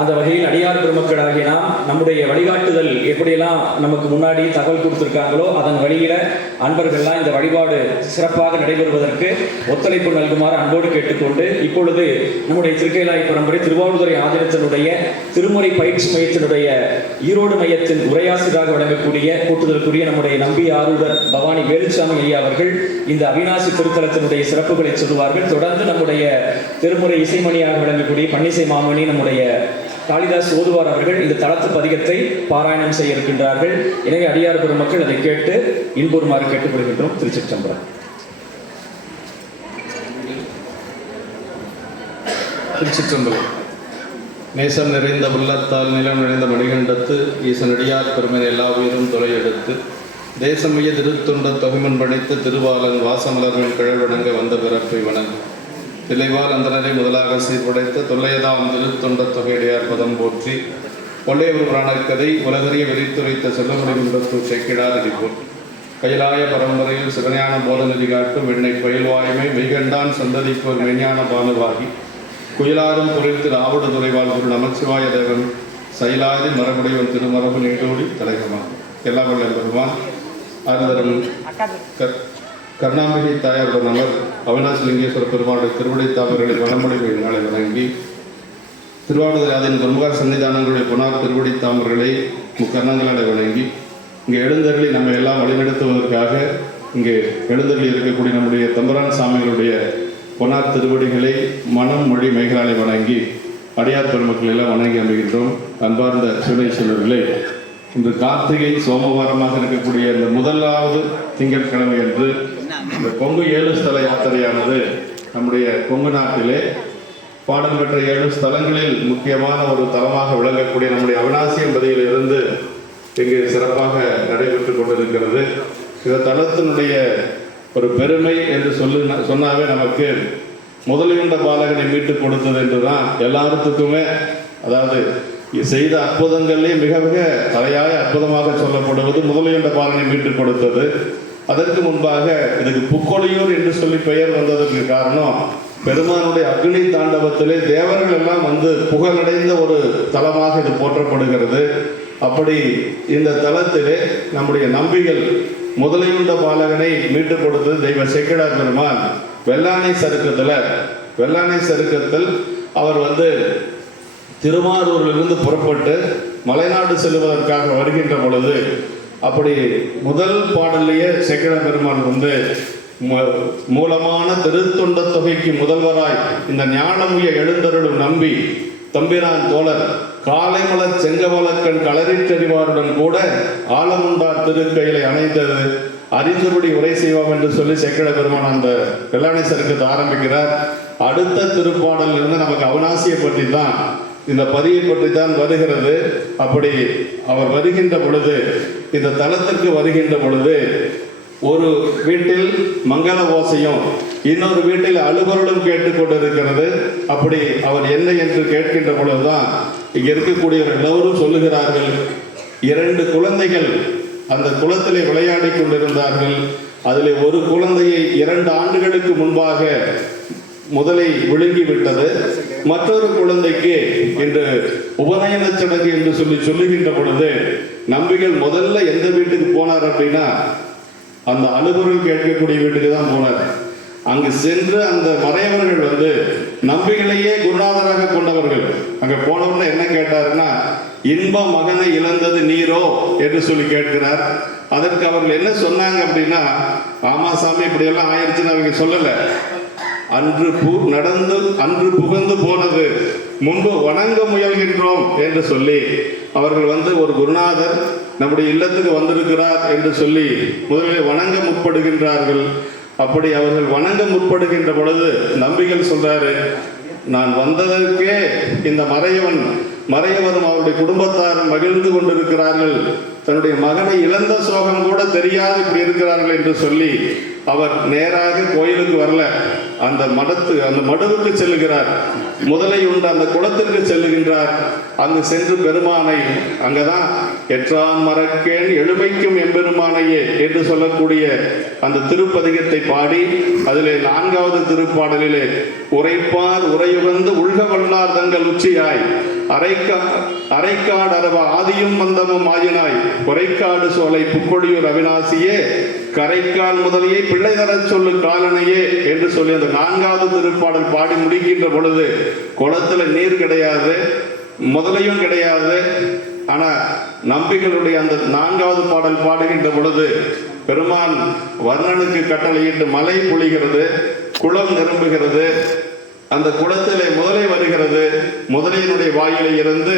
அந்த வகையில் அடியார் பெருமக்களாகிய நாம் நம்முடைய வழிகாட்டுதல் எப்படியெல்லாம் நமக்கு முன்னாடி தகவல் கொடுத்திருக்காங்களோ அதன் வழியில அன்பர்கள்லாம் இந்த வழிபாடு சிறப்பாக நடைபெறுவதற்கு ஒத்துழைப்பு நல்குமாறு அன்போடு கேட்டுக்கொண்டு இப்பொழுது நம்முடைய திருக்கைலாய பரம்பரை திருவாவூதுறை ஆதீனத்தினுடைய திருமுறை பயிற்சி மையத்தினுடைய ஈரோடு மையத்தின் உரையாசிரியராக வழங்கக்கூடிய கூட்டுதலுக்குரிய நம்முடைய நம்பி ஆரூடர் பவானி வேலுச்சாமி ஐயா அவர்கள் இந்த அவிநாசி திருத்தலத்தினுடைய சிறப்புகளை சொல்லுவார்கள். தொடர்ந்து நம்முடைய திருமுறை இசைமணியாக விளங்கக்கூடிய பன்னிசை மாமணி நம்முடைய காளிதாஸ் ஓதுவார் அவர்கள் இந்த தலத்து பதிகத்தை பாராயணம் செய்ய இருக்கின்றார்கள். எனவே அடியார் பெருமக்கள் அதை கேட்டு இன்புறுமாறு கேட்டுக்கொள்கின்றோம். திருச்சிற்றம்பலம். திருச்சிற்றம்பலம். நேசம் நிறைந்த உள்ளத்தால் நிலம் நிறைந்த மணிகண்டத்து ஈசனடியார் பெருமை எல்லா உயிரும் தொலையெடுத்து தேசமைய திருத்தொண்ட தொகைமன் படைத்து திருவாளன் வாசமலர்கள் கிழவணங்க வந்த பிறப்பை வணங்கும் திளைவால் அந்தனரை முதலாக சீர்படைத்த தொல்லையதாம் திருத்தொண்ட தொகையடியார் பதம் போற்றி கொள்ளையூர் புராணக்கதை உலகறிய விரித்துரைத்த செல்லமுறை முடத்து செக்கிடார் அடிப்போர் கைலாய பரம்பரையில் சிவஞான போதநெறி காட்டும் வெண்ணை பயில்வாய்மை மெய்கண்டான் சந்ததிப்போர் மெய்ஞான பாலுவாகி குயிலாரும் குறித்து ஆவடு துறைவாள் குரு நமச்சிவாய தேவன் சைலாதி மரபுடையவன் திருமரபு நீட்டோடி தலைகமாகும். எல்லாம் வல்ல பெருமான் அருந்தரும் கருணாம்பிகை தாயாருடன் அவர் அவிநாசி லிங்கேஸ்வர பெருமாளுடைய திருவடித்தாமர்களை வளமொழி நாளை வழங்கி திருவாவூதுறை ஆதீன பிரமுகார் சன்னிதானங்களுடைய பொன்னார் திருவடித்தாமர்களை முக்கரணங்களை வழங்கி இங்கே எழுந்தருளி நம்ம எல்லாம் வழிநடத்துவதற்காக இங்கே எழுந்தருளி இருக்கக்கூடிய நம்முடைய தம்பரான் சாமிகளுடைய பொன்னார் திருவடிகளை மனம் மொழி மைகளாலை வணங்கி அடியார் பெருமக்கள் எல்லாம் வணங்கி அமைகின்றோம். அன்பார்ந்த சிவனேஸ்வரர்களே, இன்று கார்த்திகை சோமவாரமாக இருக்கக்கூடிய இந்த முதலாவது திங்கட்கிழமை என்று இந்த கொங்கு 7 ஸ்தல யாத்திரையானது நம்முடைய கொங்கு நாட்டிலே பாடல் பெற்ற 7 ஸ்தலங்களில் முக்கியமான ஒரு தலமாக விளங்கக்கூடிய நம்முடைய அவிநாசி என்பதில் இருந்து இங்கு சிறப்பாக நடைபெற்று கொண்டிருக்கிறது. இந்த தலத்தினுடைய ஒரு பெருமை என்று சொன்னாவே நமக்கு முதலியுண்ட பாலகனை மீட்டுக் கொடுத்தது என்றுதான் எல்லாத்துக்குமே, அதாவது செய்த அற்புதங்களிலே மிக மிக தலையாய அற்புதமாக சொல்லப்படுவது முதலியுண்ட பாலனை மீட்டுக் கொடுத்தது. அதற்கு முன்பாக இதுக்கு புக்கொழியூர் என்று சொல்லி பெயர் வந்ததற்கு காரணம் பெருமானுடைய அக்னி தாண்டவத்திலே தேவர்கள் எல்லாம் வந்து புகழடைந்த ஒரு தலமாக இது போற்றப்படுகிறது. அப்படி இந்த தலத்திலே நம்முடைய நம்பிகள் முதலியுண்ட பாலகனை மீட்டுக் கொடுத்தது தெய்வ செக்கிடார் பெருமான் வெள்ளானை சருக்கத்தில் அவர் வந்து திருமாரூரிலிருந்து புறப்பட்டு மலைநாடு செல்வதற்காக வருகின்ற பொழுது அப்படி முதல் பாடலையே செக்கிடார் பெருமான் வந்து மூலமான திருத்தொண்ட தொகைக்கு முதல்வராய் இந்த ஞானமுய எழுந்தருளும் நம்பி தம்பிரான் தோழர் காலைமலர் செங்கமலக்கண் களரிற்றறிவாருடன் கூட ஆலமுண்டார் திருக்கையிலை அணைந்தது அறிந்தபடி உரை செய்வோம் என்று சொல்லி செக்கிடார் பெருமான் அந்த வெள்ளானை சருக்கத்தை ஆரம்பிக்கிறார். அடுத்த திருப்பாடலில் இருந்து நமக்கு அவிநாசியை பற்றி தான், இந்த பதியை பற்றி தான் வருகிறது. அப்படி அவர் வருகின்ற பொழுது, இந்த தலத்திற்கு வருகின்ற பொழுது ஒரு வீட்டில் மங்கள ஓசையும் இன்னொரு வீட்டில் அழுகுரலும் கேட்டுக்கொண்டிருக்கிறது. அப்படி அவர் என்ன என்று கேட்கின்ற பொழுதுதான் இங்க இருக்கக்கூடியவர்கள் எல்லோரும் சொல்லுகிறார்கள், 2 குழந்தைகள் அந்த குளத்திலே விளையாடி கொண்டிருந்தார்கள். அதில் ஒரு குழந்தையை 2 ஆண்டுகளுக்கு முன்பாக முதலை விழுங்கிவிட்டது. மற்றொரு குழந்தைக்கு இன்று உபநயன சடங்கு என்று சொல்லுகின்ற பொழுது நம்பிகள் முதல்ல எந்த வீட்டுக்கு போனார் அப்படின்னா அந்த அனுபவம் கேட்கக்கூடிய வீட்டுக்கு தான் போனார். அங்கு சென்று அந்த மறையவர்கள் வந்து நம்பிகளையே குருநாதராக கொண்டவர்கள். அங்க போனவங்க என்ன கேட்டாருன்னா, இன்ப மகனை இழந்தது நீரோ என்று சொல்லி கேட்கிறார். அதற்கு அவர்கள் என்ன சொன்னாங்க அப்படின்னா, ஆமா சாமி இப்படியெல்லாம் ஆயிடுச்சுன்னு அவங்க சொல்லல. அன்று புகுந்து போனது முன்பு வணங்க முயல்கின்றோம் என்று சொல்லி அவர்கள் வந்து ஒரு குருநாதர் நம்முடைய இல்லத்துக்கு வந்திருக்கிறார் என்று சொல்லி முதலில் வணங்க முற்படுகின்றார்கள். அப்படி அவர்கள் வணங்க முற்படுகின்ற பொழுது நம்பிகள் சொல்றாரு, நான் வந்ததற்கே இந்த மறையவன் மறையவரும் அவருடைய குடும்பத்தாரும் மகிழ்ந்து கொண்டிருக்கிறார்கள், தன்னுடைய மகனை இழந்த சோகம் கூட தெரியாது இப்படி இருக்கிறார்கள் என்று சொல்லி அவர் நேராக கோயிலுக்கு வரல, அந்த மடுவுக்கு செல்லுகிறார். முதலை உண்டு அந்த குளத்திற்கு செல்லுகின்றார். அங்கு சென்று பெருமானை, அங்கதான் எற்றாம் மறக்கேன் எழுமைக்கும் எம்பெருமானையே என்று சொல்லக்கூடிய அந்த திருப்பதிகத்தை பாடி, அதிலே 4வது திருப்பாடலிலே உரைப்பார் உரையுகந்து உள்க வல்லார் தங்கள் உச்சியாய் அரைக்காடு அரவ ஆதியும் மந்தமும் ஆயினாய் உரைக்காடு சோலை புக்கொடியூர் அவிநாசியே கரைக்கால் முதலையை பிள்ளை தரச் சொல்லு காலனையே என்று சொல்லி அந்த 4வது திருப்பாடல் பாடி முடிக்கின்ற பொழுது குளத்துல நீர் கிடையாது, முதலையும் கிடையாது. ஆனா நம்பிகளுடைய அந்த 4வது பாடல் பாடுகின்ற பொழுது பெருமான் வர்ணனுக்கு கட்டளையிட்டு மழை பொழிகிறது, குளம் நிரம்புகிறது, அந்த குளத்திலே முதலை வருகிறது. முதலையினுடைய வாயிலை இருந்து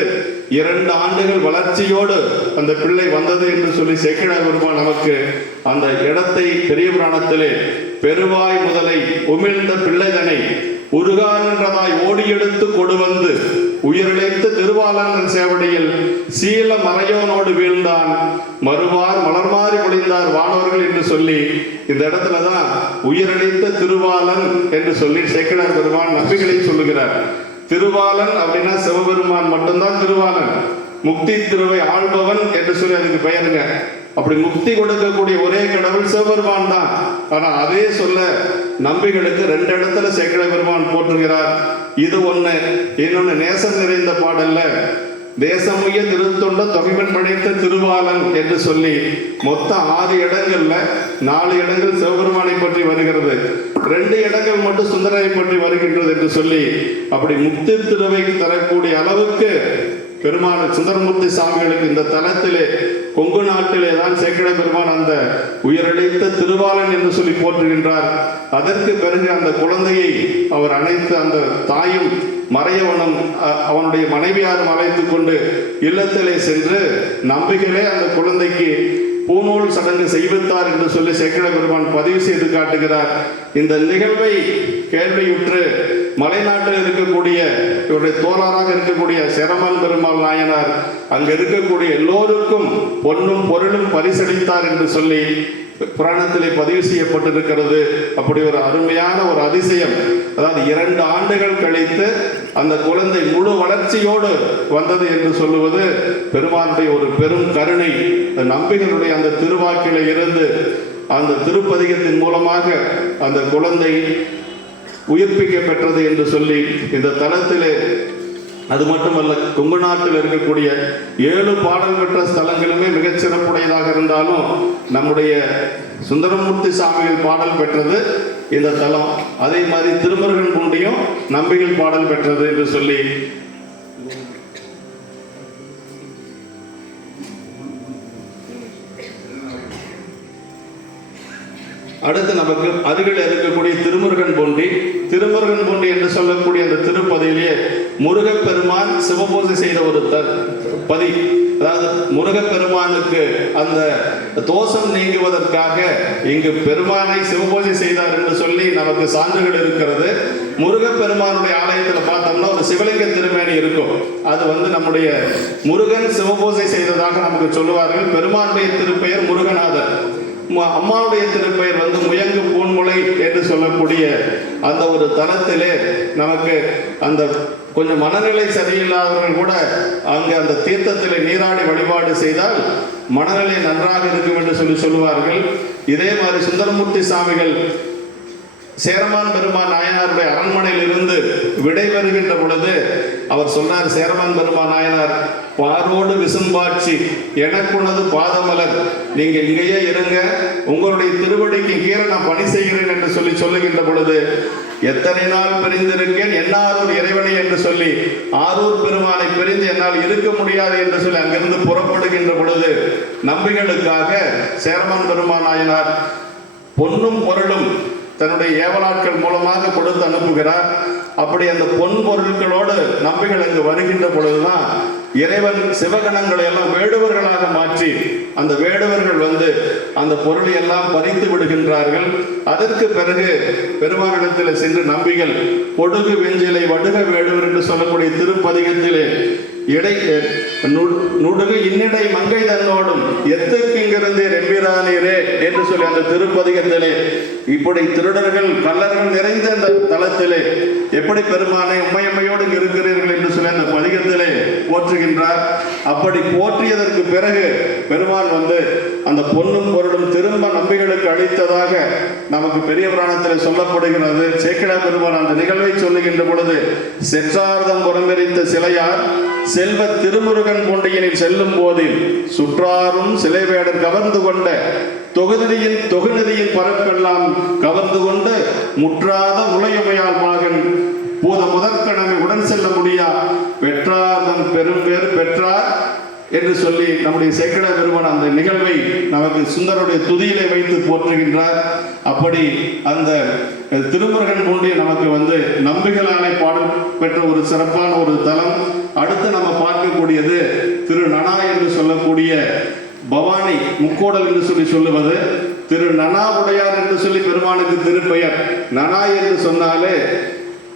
2 ஆண்டுகள் வளர்ச்சியோடு அந்த பிள்ளை வந்தது என்று சொல்லி சேக்கிழார் பெருமான் நமக்கு அந்த இடத்தை பெரிய புராணத்திலே பெருவாய் முதலை உமிழ்ந்த பிள்ளைதனை உருகான்றதாய் ஓடியெடுத்து கொடு வந்து உயிரிழைத்து திருவாளன் சேவடியில் சீல மறையோனோடு வீழ்ந்தான் மறுவார் மலர்மாறி பொழிந்தார் வானவர்கள் என்று சொல்லி இந்த இடத்துலதான் உயிரிழைத்த திருவாளன் என்று சொல்லி சேக்கிழார் பெருமான் நம்பிகளை சொல்லுகிறார். திருவாளன் அப்படின்னா சிவபெருமான் மட்டும்தான் திருவாளன், முக்தி திருவை ஆள்பவன் என்று சொல்லி அதுக்கு பெயருங்க. அப்படி முக்தி கொடுக்கக்கூடிய ஒரே கடவுள் சிவபெருமான் தான். ஆனா அதே சொல்ல நம்பிகளுக்கு 2 இடத்துல சேக்கிழார் பெருமான் போற்றுகிறார். இது ஒண்ணு. இன்னொன்னு நேசம் நிறைந்த பாடல்ல தேசமுய திருத்தொண்ட தொகைவன் படைத்த திருவாளன் என்று சொல்லி மொத்தம் 6 இடங்கள்ல 4 இடங்கள் சிவபெருமானை பற்றி வருகிறது, 2 இடங்கள் மட்டும் சுந்தரனை பற்றி வருகின்றது என்று சொல்லி அப்படி முக்தி திருவை தரக்கூடிய அளவுக்கு பெருமாள் சுந்தரமூர்த்தி சாமிகளுக்கு இந்த தலத்திலே கொங்கு நாட்டிலே தான் சேக்கிழார் பெருமான் அந்த உயிரிழைத்த திருவாளன் என்று சொல்லி போற்றுகின்றார். அதற்கு பிறகு அந்த குழந்தையை அவர் அழைத்து அந்த தாயும் மறையவனும் அவனுடைய மனைவியாரும் அழைத்துக் கொண்டு இல்லத்திலே சென்று நம்பிகளே அந்த குழந்தைக்கு பூநூல் சடங்கு செய்வித்தார் என்று சொல்லி சேக்கிழார் பெருமான் பதிவு செய்து காட்டுகிறார். இந்த நிகழ்வை கேள்வியுற்று மலைநாட்டில் இருக்கக்கூடிய இவருடைய தோழராக இருக்கக்கூடிய சேரமான் பெருமாள் நாயனார் அங்கு இருக்கக்கூடிய எல்லோருக்கும் பொன்னும் பொருளும் பரிசளித்தார் என்று சொல்லி புராணத்திலே பதிவு செய்யப்பட்டிருக்கிறது. அப்படி ஒரு அருமையான ஒரு அதிசயம். அதாவது 2 ஆண்டுகள் கழித்து அந்த குழந்தை முழு வளர்ச்சியோடு வந்தது என்று சொல்லுவது பெருமானுடைய ஒரு பெரும் கருணை. நம்பிகளுடைய அந்த திருவாக்கில இருந்து அந்த திருப்பதிகத்தின் மூலமாக அந்த குழந்தை உயிர்ப்பிக்க பெற்றது என்று சொல்லி இந்த தலத்திலே அது மட்டுமல்ல, கொங்கு நாட்டில் இருக்கக்கூடிய 7 பாடல் பெற்ற ஸ்தலங்களுமே மிகச் சிறப்புடையதாக இருந்தாலும் நம்முடைய சுந்தரமூர்த்தி சாமிகள் பாடல் பெற்றது இந்த தலம். அதே மாதிரி திருமுருகன் பூண்டியும் நம்பிகள் பாடல் பெற்றது என்று சொல்லி அடுத்து நமக்கு அருகில் இருக்கக்கூடிய திருமுருகன் பூண்டி என்று சொல்லக்கூடிய அந்த திருப்பதியிலேயே முருகப்பெருமான் சிவபூஜை செய்த ஒரு பதி. அதாவது முருகப்பெருமானுக்கு அந்த தோஷம் நீங்குவதற்காக இங்கு பெருமானை சிவபூஜை செய்தார் என்று சொல்லி நமக்கு சான்றுகள் இருக்கிறது. முருகப்பெருமானுடைய ஆலயத்தில் பார்த்தோம்னா ஒரு சிவலிங்க திருமேனி இருக்கும். அது நம்முடைய முருகன் சிவபூஜை செய்ததாக நமக்கு சொல்லுவார்கள். பெருமானுடைய திருப்பெயர் முருகநாதர், அம்மாவுடைய திருப்பெயர் முயங்கு பூன்முலை என்று சொல்லக்கூடிய அந்த ஒரு தலத்திலே நமக்கு அந்த கொஞ்சம் மனநிலை சரியில்லாதவர்கள் கூட அங்கு அந்த தீர்த்தத்திலே நீராடி வழிபாடு செய்தால் மனநிலை நன்றாக இருக்கும் என்று சொல்லுவார்கள். இதே மாதிரி சுந்தரமூர்த்தி சாமிகள் சேரமான் பெருமான் நாயனாருடைய அரண்மனையில் இருந்து விடைபெறுகின்ற பொழுது அவர் சொன்னார், சேரமான் பெருமான் நாயனார் பாரோடு விசும்பாட்சி எனக்குனது பாதமலர், நீங்க இங்கேயே இருங்க, உங்களுடைய திருவடிக்கு கீழே நான் பணி செய்கிறேன் என்று சொல்லுகின்ற பொழுது எத்தனை நாள் பிரிந்திருக்கேன் என்னாரூர் இறைவனை என்று சொல்லி ஆரூர் பெருமானை பிரிந்து என்னால் இருக்க முடியாது என்று சொல்லி அங்கிருந்து புறப்படுகின்ற பொழுது நம்பிகளுக்காக சேரமான் பெருமான் நாயனார் பொன்னும் பொருளும் தன்னுடைய ஏவலாட்கள் மூலமாக கொடுத்து அனுப்புகிறார். அப்படி அந்த பொன் பொருட்களோடு நம்பிகள் அங்கு வருகின்ற பொழுதுதான் இறைவன் சிவகணங்களை எல்லாம் வேடுவர்களாக மாற்றி அந்த வேடுவர்கள் அந்த பொருளை எல்லாம் பறித்து விடுகின்றார்கள். அதற்கு பிறகு பெருமானிடத்தில் சென்று நம்பிகள் பொடுகு வெஞ்சிலை வடுக வேடுவர் என்று சொல்லக்கூடிய திருப்பதிகத்திலே நுடுகு இன்னிடை மங்கை தன்னோடும் எத்துக்கிங்கிருந்து எம்பிரானீரே என்று சொல்லி அந்த திருப்பதிகத்திலே இப்படி திருடர்கள் கள்ளர்கள் நிறைந்த அந்த தளத்திலே எப்படி பெருமானை உண்மையம்மையோடு இருக்கிறீர்கள் என்று சொல்லி அந்த பதிகத்திலே போற்றுகின்றார். அப்படி போற்றியதற்கு பிறகு பெருமான் வந்து அந்த பொன்னும் பொருளும் திரும்ப நம்பிகளுக்கு அளித்ததாக நமக்கு பெரிய புராணத்தில் சொல்லப்படுகிறது. சேக்கிழார் பெருமான் அந்த நிகழ்வை சொல்லுகின்ற பொழுது, செற்றார்தம் புறமெரித்த சிலையார் செல்வ திருமுருகன் பூண்டியினில் செல்லும் போதில் சுற்றாரும் சிலை வேடர் கவர்ந்து கொண்ட தொகுநிதியின் பரப்பெல்லாம் கவர்ந்து கொண்டு முற்றாத உலையுமையால் மகன் பூத முதற்கணமை உடன் செல்ல முடியா பெற்றார்தம் பெரும் பேறு பெற்றார் என்று சொல்லி நம்முடைய சேக்கிழார் பெருமான் அந்த நிகழ்வை நமக்கு சுந்தருடைய துதியிலே வைத்து போற்றுகின்றார். அப்படி அந்த திருமுருகன் பூண்டிய நமக்கு வந்து நம்பிகளாலே பாடல் பெற்ற ஒரு சிறப்பான ஒரு தலம். அடுத்து நம்ம பார்க்கக்கூடியது திரு நனா என்று சொல்லக்கூடிய பவானி முக்கோடல் என்று சொல்லி சொல்லுவது திரு நனா உடையார் என்று சொல்லி பெருமானுக்கு திருப்பெயர். நனா என்று சொன்னாலே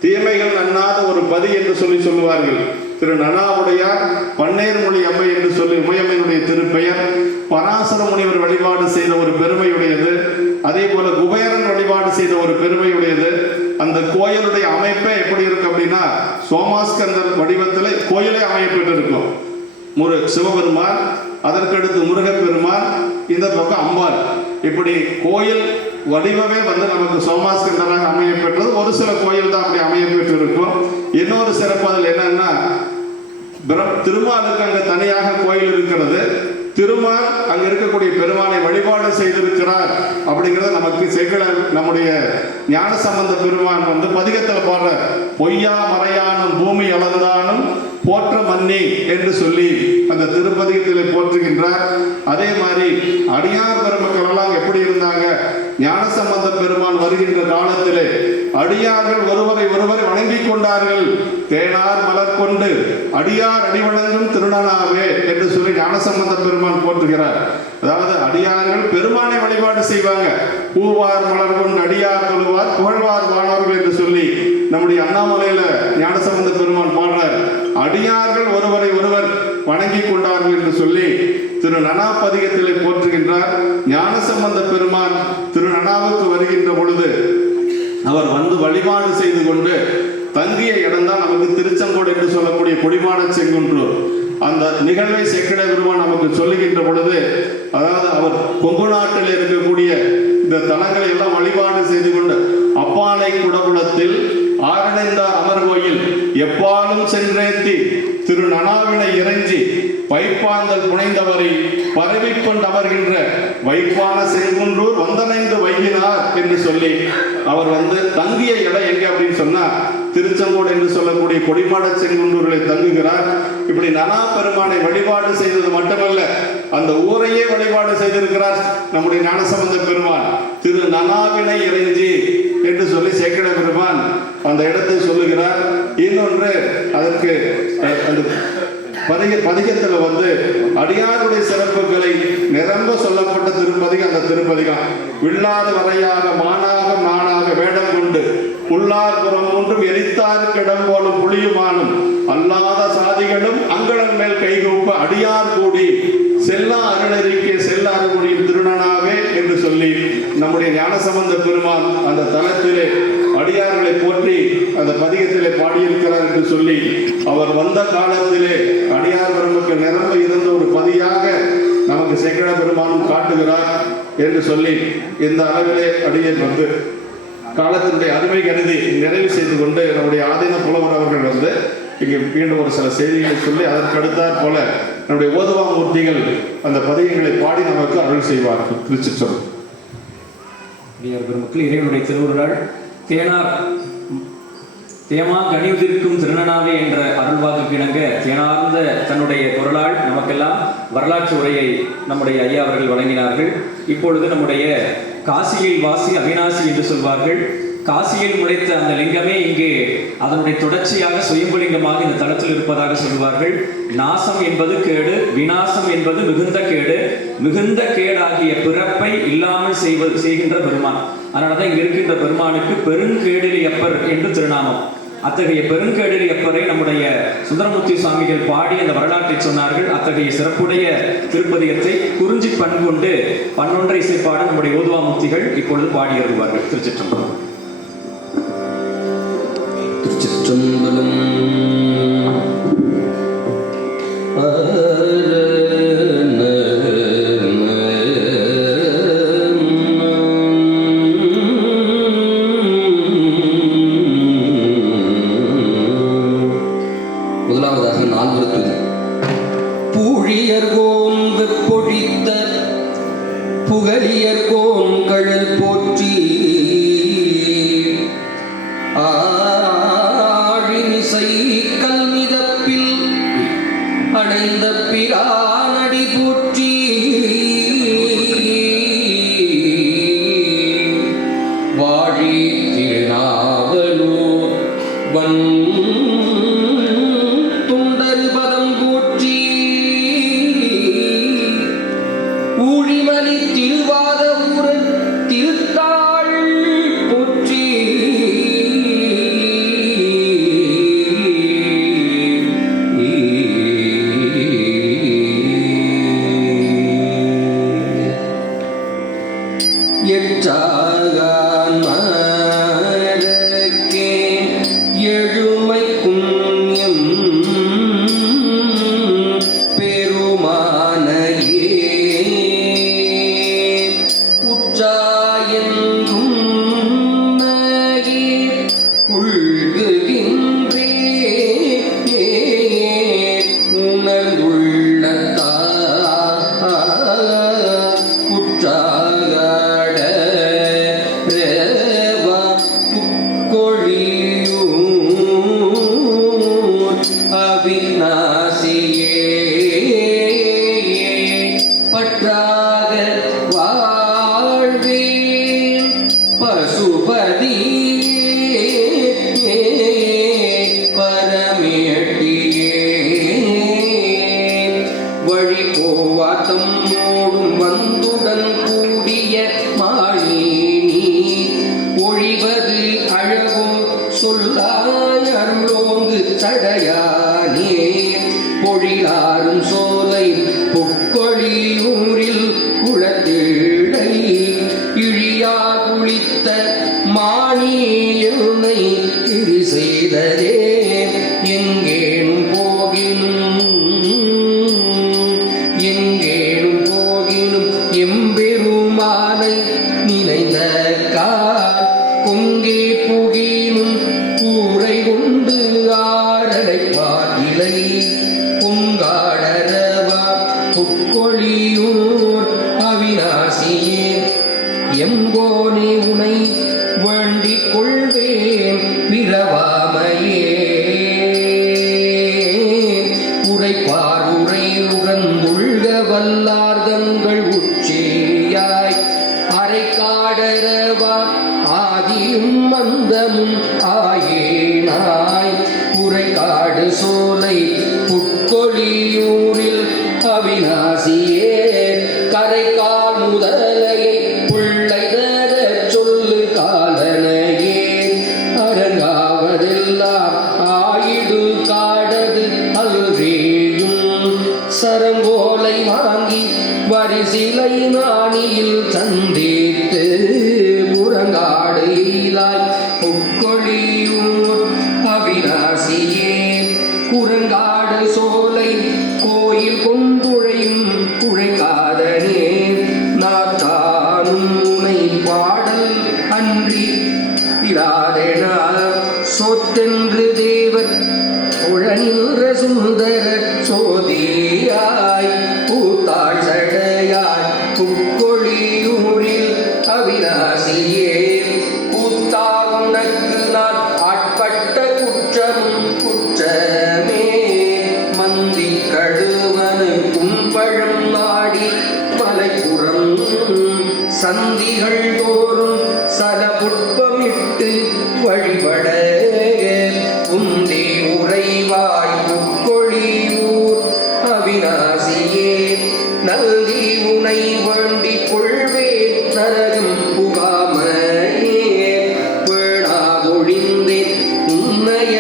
தீமைகள் நன்னாத ஒரு பதி என்று சொல்லி சொல்லுவார்கள். திரு நனாவுடையார் பன்னேர்மொழி அம்மை என்று சொல்லி உமையம்மையினுடைய திருப்பெயர். பராசர முனிவர் வழிபாடு செய்த ஒரு பெருமையுடையது. அதே போல குபேரன் வழிபாடு செய்த ஒரு பெருமையுடையது. அந்த கோயிலுடைய அமைப்பே எப்படி இருக்கு அப்படின்னா, சோமாஸ்கந்தர் வடிவத்தில் கோயிலே அமையப்பட்டு இருக்கும். சிவபெருமான், அதற்கடுத்து முருகப்பெருமான், இந்த பக்கம் அம்பாள். இப்படி கோயில் வடிவமே வந்து நமக்கு சோமாஸ்கந்தராக அமையப்பெற்றது. ஒரு சில கோயில் தான் அப்படி அமையப்பெற்று இருக்கும். இன்னொரு சிறப்பு அதில் என்னன்னா, திருமாலுக்கு அங்க தனியாக கோயில் இருக்கிறது. திருமால் அங்க இருக்கக்கூடிய பெருமானை வழிபாடு செய்திருக்கிறார் அப்படிங்கிறத நமக்கு சேக்கிழார் நம்முடைய ஞானசம்பந்த பெருமான் வந்து பதிகத்தில் பாடுற, பொய்யா மறையானும் பூமி அளந்தானும் போற்ற மன்னி என்று சொல்லி அந்த திருப்பதிகத்திலே போற்றுகின்றார். அதே மாதிரி அடியார் பெருமக்கள் எல்லாம் எப்படி இருந்தாங்க, ஞானசம்பந்த பெருமான் வருகின்ற காலத்திலே அடியார்கள் ஒருவரை வணங்கிக் கொண்டார்கள். தேனார் மலர் கொண்டு அடியார் அடிவணங்கும் திருநனாவே என்று சொல்லி ஞானசம்பந்த பெருமான் போற்றுகிறார். அதாவது அடியார்கள் பெருமானை வழிபாடு செய்வாங்க. பூவார் மலர் கொண்டு அடியார் தொழுவார் புகழ்வார் வானவர்கள் என்று சொல்லி நம்முடைய அண்ணாமலையில ஞானசம்பந்த பெருமான் பாடுறார். அடியார்கள் ஒருவர் வணங்கிக் கொண்டார்கள் என்று சொல்லி திரு நனா பதிகத்திலே போற்றுகின்றார். ஞானசம்பந்த பெருமான் திரு நனாவுக்கு வருகின்ற பொழுது அவர் வந்து வழிபாடு செய்து கொண்டு தங்கிய இடம்தான் நமக்கு திருச்செங்கோடு என்று சொல்லக்கூடிய கொடிமான செங்குன்றூர். அந்த நிகழ்வை சேக்கிழார் பெருமான் நமக்கு சொல்லுகின்ற பொழுது, அதாவது அவர் கொங்கு நாட்டில் இருக்கக்கூடிய இந்த தலங்களை எல்லாம் வழிபாடு செய்து கொண்டு அப்பாலை குடகுலத்தில் ஆரணைந்தார் அமர் கோயில் எப்பாலும் சென்றேத்தி திரு நனாவினை இறைஞ்சி வைப்பாந்தல் புனைந்தவரை பரவி கொண்டு அமர்கின்ற வைப்பான செங்குன்றூர் வந்தனைந்து வைகினார் என்று சொல்லி அவர் வந்து தங்கிய இடம் எங்க அப்படின்னு சொன்னா திருச்செங்கோடு என்று சொல்லக்கூடிய கொடிமாட செங்குன்றூர்களை தங்குகிறார். இப்படி நனா பெருமானை வழிபாடு செய்தது மட்டுமல்ல, அந்த ஊரையே வழிபாடு செய்திருக்கிறார் நம்முடைய ஞானசம்பந்த பெருமான். திரு நனாவினை இறைஞ்சி என்று சொல்லி சேக்கிழார் பெருமான் அந்த இடத்தை சொல்லுகிறார். இன்னொன்று அதற்கு பதிகத்தில் வந்து அடியாருடைய சிறப்புகளை நிரம்ப சொல்லப்பட்ட திருப்பதிகம் அந்த திருப்பதிகம். வில்லாத வரையாக மானாக நானாக வேடம் கொண்டு புல்லார் புறம் ஒன்றும் எரித்தாருக்கு இடம் போலும் புளியுமானும் அல்லாத சாதிகளும் அங்கடன் மேல் கைகூப்ப அடியார் கூடி செல்லா அருளறிக்கை செல்ல அருள்மொழியும் திருநனாவே என்று சொல்லி நம்முடைய ஞானசம்பந்த பெருமான் அந்த தலத்திலே அடியார்களை போற்றி அந்த பதிகத்திலே பாடியிருக்கிறார் என்று சொல்லி அவர் வந்த காலத்திலே அடியார் பெருமக்கு நிரம்ப இருந்த ஒரு பதியாக நமக்கு சேக்கிழார் பெருமானும் காட்டுகிறார் என்று சொல்லி இந்த அளவிலே அடியேன் வந்து காலத்தினுடைய அருமை கருதி நிறைவு செய்து கொண்டு நம்முடைய ஆதீன புலவர் அவர்கள் வந்து இங்கே மீண்டும் ஒரு சில செய்திகளை சொல்லி அதற்கு அடுத்தாற் போல நம்முடைய ஓதுவாமூர்த்திகள் அந்த பதிகங்களை பாடி நமக்கு அருள் செய்வார்கள். திருச்சிற்றம்பலம். பெருமக்கள், இறைவனுடைய திருவுருளால் தேமா கனிவுதிர்க்கும் திருநனாவே என்ற அருள்வாக்கு இணங்க தேனார்ந்த தன்னுடைய குரலால் நமக்கெல்லாம் வரலாற்று உரையை நம்முடைய ஐயா அவர்கள் வழங்கினார்கள். இப்பொழுது நம்முடைய காசியில் வாசி அவிநாசி என்று சொல்வார்கள். காசியில் முளைத்த அந்த லிங்கமே இங்கே அதனுடைய தொடர்ச்சியாக சுயம்புலிங்கமாக இந்த தளத்தில் இருப்பதாக சொல்வார்கள். நாசம் என்பது கேடு, விநாசம் என்பது மிகுந்த கேடு. மிகுந்த கேடாகிய பிறப்பை இல்லாமல் செய்கின்ற பெருமான். அதனாலதான் இங்க இருக்கின்ற பெருமானுக்கு பெருங்கேடில் எப்பர் என்று திருநாமம். அத்தகைய பெருங்கேடரி அப்பரை நம்முடைய சுந்தரமூர்த்தி சுவாமிகள் பாடி அந்த வரலாற்றை சொன்னார்கள். அத்தகைய சிறப்புடைய திருப்பதிகத்தை குறிஞ்சி பண் கொண்டு பன்னொன்றை இசைப்பாட நம்முடைய ஓதுவாமூர்த்திகள் இப்பொழுது பாடியருள்வார்கள். திருச்சிற்றம்பலம். திருச்சிற்றம்பலம். முதலாவதாக நால்வரத்துது. பூழியர்கோன் வெப்பொழித்த புகழியர்கோன் கழல் போற்றி ஆழிமிசை கல்மிதப்பில் அடைந்த பிரானடி போற்றி வாழி திருநாவலூர் வன் துண்டருபதம் போற்றி ஊழிமலி திருவாத ஊரன் திருத்தாள் போற்றி எற்றாகான் மரக்கே எழுமை புண்ணியம் பெருமானையே உற்றாயென்றும் நகி உள்குகின்றே உணர்ந்துள்ளதா உற்றாகட ரேவா புக்கொழியூர் அவிநாசியே பற்றாக வாழ்வேன் பசுபதி பரமேட்டியே வழி போவாத்தம் மூடும் வந்துடன் கூடிய மாணினி ஒழிவது அழகோ சொல்லாய் அருளோங்கு தடையானே பொழிலாரும் சோலை பொக்கொழியூரில் குளத்திடை இழியா குளித்த மாணியனை இடி செய்ததே எங்கேனும் போகினும் எம்பெருமானை நினைந்த கால் கொங்கே புகினும் கூரை கொண்டு ஆரடைப்பார் இலை பொங்காடரவா புக்கொழியூர் அவிநாசியே எங்கோனே உனை வேண்டிக் கொள்வேன் பிறவாமையே உரைப்பார் உரை உகந்துள்க வல்லார்தங்கள் உச்சியாய் அரைக்காடரவா ஆதியும் மந்தமும் ஆயேனாய் உரைக்காடு சோலை புட்கொழியூரில் அவிநாசியே கரைக்கால் முதலையை புள்ளை தரச் சொல்லு காலனையே அரங்காவதெல்லாம் ஆயிடு காடது அல்வேயும் சரங்கோலை வாங்கி வரிசிலை நாணியில் சந்தித்து புறங்காடு இலாய் புக்கொழியூர் அவிநாசியே குரங்காடு சோலை கோயில் கொண்டுழையும் குழைக்காதனே நாத்தானும் உனை பாடல் அன்றி இராதெனா சொத்தென்று தேவர் உழநின்ற சுந்தர சோதியாய் பூத்தாள் சடையாய் புக்கொழியூரில் அவிநாசியே கூத்தா உனக்கு நான் ஆட்பட்ட குற்றமும் குற்றமே மந்தி கழுவனு கும்பழம் நாடி மலைப்புறம் சந்திகள் தோறும் சலபுட்பமிட்டு வழிபட உந்தி உறைவாய் புக்கொழியூர் அவிநாசியே நல்கி உனை வேண்டிக் கொள்வேன் நரகம் புகாமையே பேணாதொழிந்தேன் உன்னைய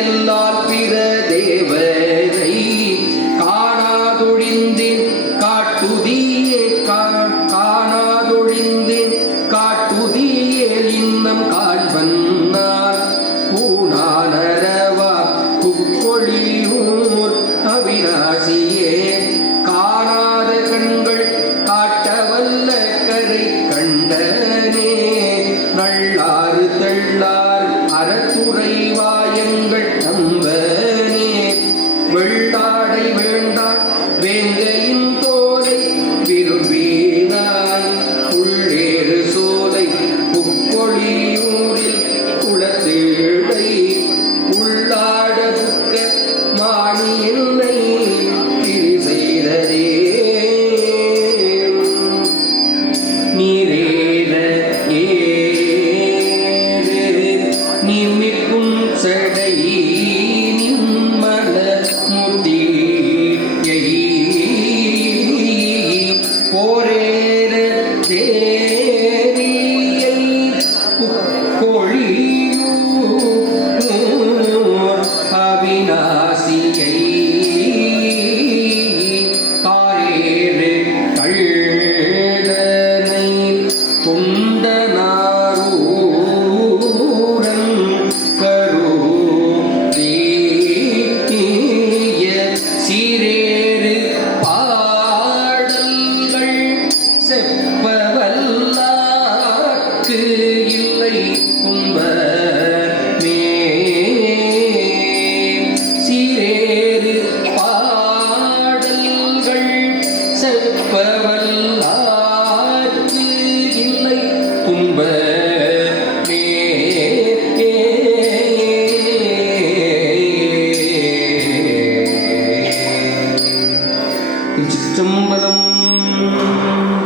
திருச்சிற்றம்பலம்.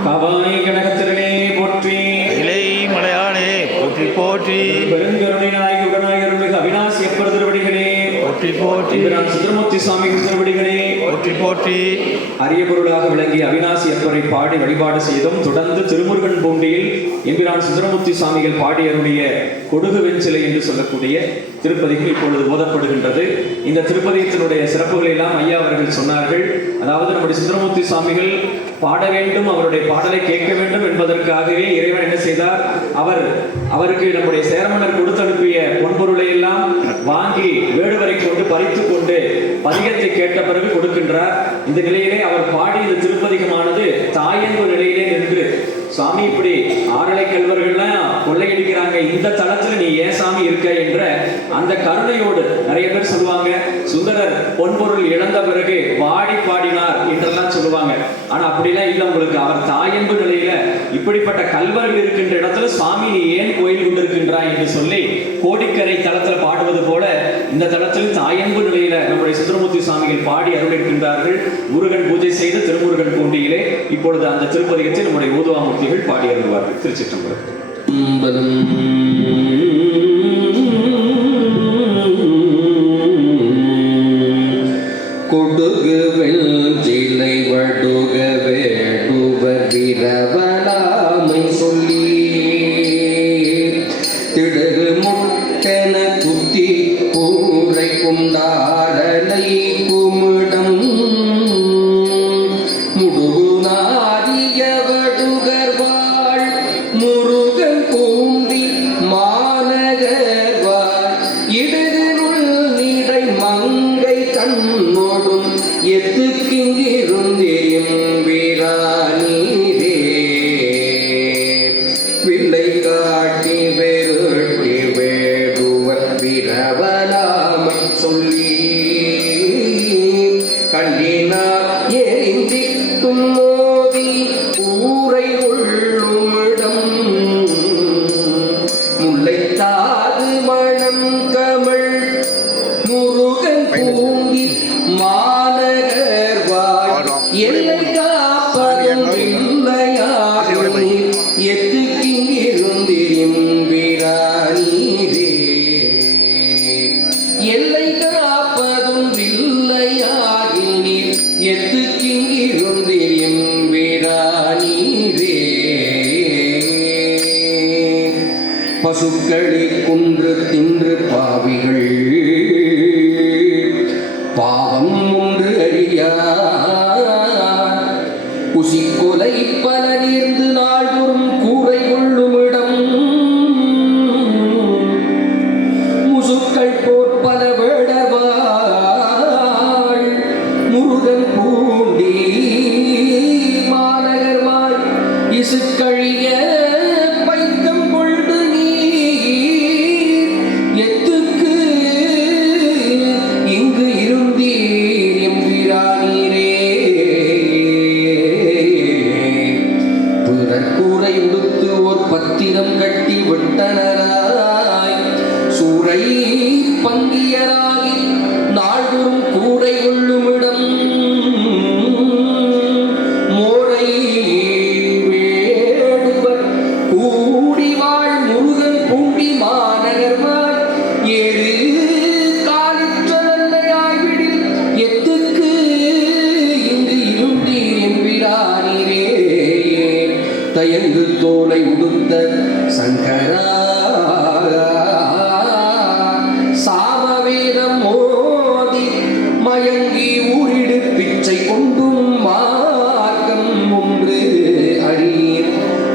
காவாய் கனகத்திரனே போற்றி, இலை மலையானே போற்றி போற்றி பெருங்கருணை நாயகுடனாய் அருள்மிகு அவிநாசி அப்பர் திருவடிகளே போற்றி போற்றி எம்பிரான் சுந்தரமூர்த்தி சுவாமிகள் திருவடிகளே போற்றி போற்றி. அரிய பொருளாக விளங்கிய அவிநாசி அப்பரை பாடி வழிபாடு செய்தும் தொடர்ந்து திருமுருகன் பூண்டியில் எம்பிரான் சுந்தரமூர்த்தி சுவாமிகள் பாடி அருளிய கொடுகு வெஞ்சிலை என்று சொல்லக்கூடிய திருப்பதிகள் இப்பொழுது ஓதப்படுகின்றது. இந்த திருப்பதியத்தினுடைய சிறப்புகளை எல்லாம் ஐயா அவர்கள் சொன்னார்கள். அதாவது நம்முடைய சுந்தரமூர்த்தி சுவாமிகள் பாட வேண்டும், அவருடைய பாடலை கேட்க வேண்டும் என்பதற்காகவே இறைவன் என்ன செய்தார், அவருக்கு நம்முடைய சேரமன்னர் கொடுத்து அனுப்பிய பொன்பொருளை எல்லாம் வாங்கி வேடுவரை கொண்டு பறித்து கொண்டு பதிகத்தை கேட்ட பிறகு கொடுக்கின்றார். இந்த நிலையிலே அவர் பாடி இந்த திருப்பதிகமானது தாயன்பு நிலையிலே நின்று, சாமி இப்படி ஆறலை கல்வர்கள்லாம் கொள்ளையடிக்கிறாங்க, இந்த தளத்துல நீ ஏன் சாமி இருக்க என்ற அந்த கருணையோடு நிறைய பேர் சொல்லுவாங்க, சுந்தரர் பொன்பொருள் இழந்த பிறகு பாடி பாடினார் என்றெல்லாம் சொல்லுவாங்க. ஆனா அப்படிலாம் இல்லை, உங்களுக்கு அவர் தாயன்பு நிலையில இப்படிப்பட்ட கல்வர்கள் இருக்கின்ற இடத்துல சுவாமி நீ ஏன் கோயில் கொண்டிருக்கின்றாய் என்று சொல்லி கோடிக்கரை தளத்துல பாடுவது போல இந்த தளத்தில் தாயன்பு நிலையில நம்முடைய சுந்தரமூர்த்தி சுவாமிகள் பாடி அருளிருக்கின்றார்கள். முருகன் பூஜை செய்த திருமுருகன் பூண்டியிலே இப்பொழுது அந்த திருப்பதிகத்தை நம்முடைய ஊதுவாமூர்த்திகள் பாடி அருள்வார்கள். திருச்சிற்றம்பலம். கொடுகு வெஞ்சிலை வடுக வேடுவர் விரவலாமை சொல்லி திடுகு முட்டென குத்தி கூரை கொண்டாடலை குமிடம் முடுகு நாரிய வடுகர் வாழ் முருகன் பூண்டி மாநகர் வாழ் இடுகுருள் நீடை மங்கை கண்ணோடும் எத்துக்கிங்கிருந்தேயும் வீரானீரே வில்லை காட்டி வெருட்டி வேடுவர் விரவலாமை சொல்லி கண்ணினார் எரிந்திட்டும் மோதி ஊரை உள்ளுமிடம் முல்லைத்தாது மணம் கமழ் முருகன் பூண்டி மாநகர் வாழ் எல்லை காப்பதும் இல்லையாகி எத்துக்கிங்கிருந்தேயும் வீரானீரே எல்லை காப்பதும் இல்லையாகி நீர் எத்துக்கிங்கிருந்தேயும் வீரானீரே பசுக்களி குன்று தின்று பாவிகள் பாவம் ஒன்று அறியார் குசிக்கொலை பல நீர்ந்து நாள்தோறும் கூரை கொள்ளுமிடம் முசுக்கள் போர் பல வேடவாள் முருகன் பூண்டி மாநகர் வாழ் இசுக்கழிய பைத்தம் கொண்டு நீர் எத்துக்கு இங்கு இருந்தீர் எம்பிரானீரே பிறர் கூரை உடுத்து ஓர் பத்திரம் கட்டி விட்டனராய் சூரை பங்கியராகி நாள்தோறும் கூரை கொள்ளுமிடம் மோரை வேடுவர் கூடி வாழ் முருகன் பூண்டி மாநகர் வாழ் ஏறு காலிற்றல்லையாய்விடில் எத்துக்கு இங்கு இருந்தீர் எம்பிரானீரே தயங்கு தோலை உடுத்த சங்கரா சாமவேதம் மோதி மயங்கி ஊரிடு பிச்சை கொண்டும் மார்க்கம் ஒன்று அறியீர்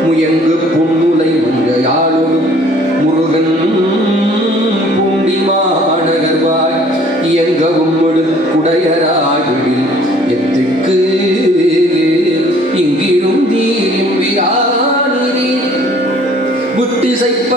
முயங்கு புன்னுலை உங்கையாளும் முருகன் பூண்டி மாநகர் வாழ் இயங்கவும் குடையராகிடில் எத்துக்கு இங்கிருந்தீர் எம்பிரானீரே விட்டு சைப்ப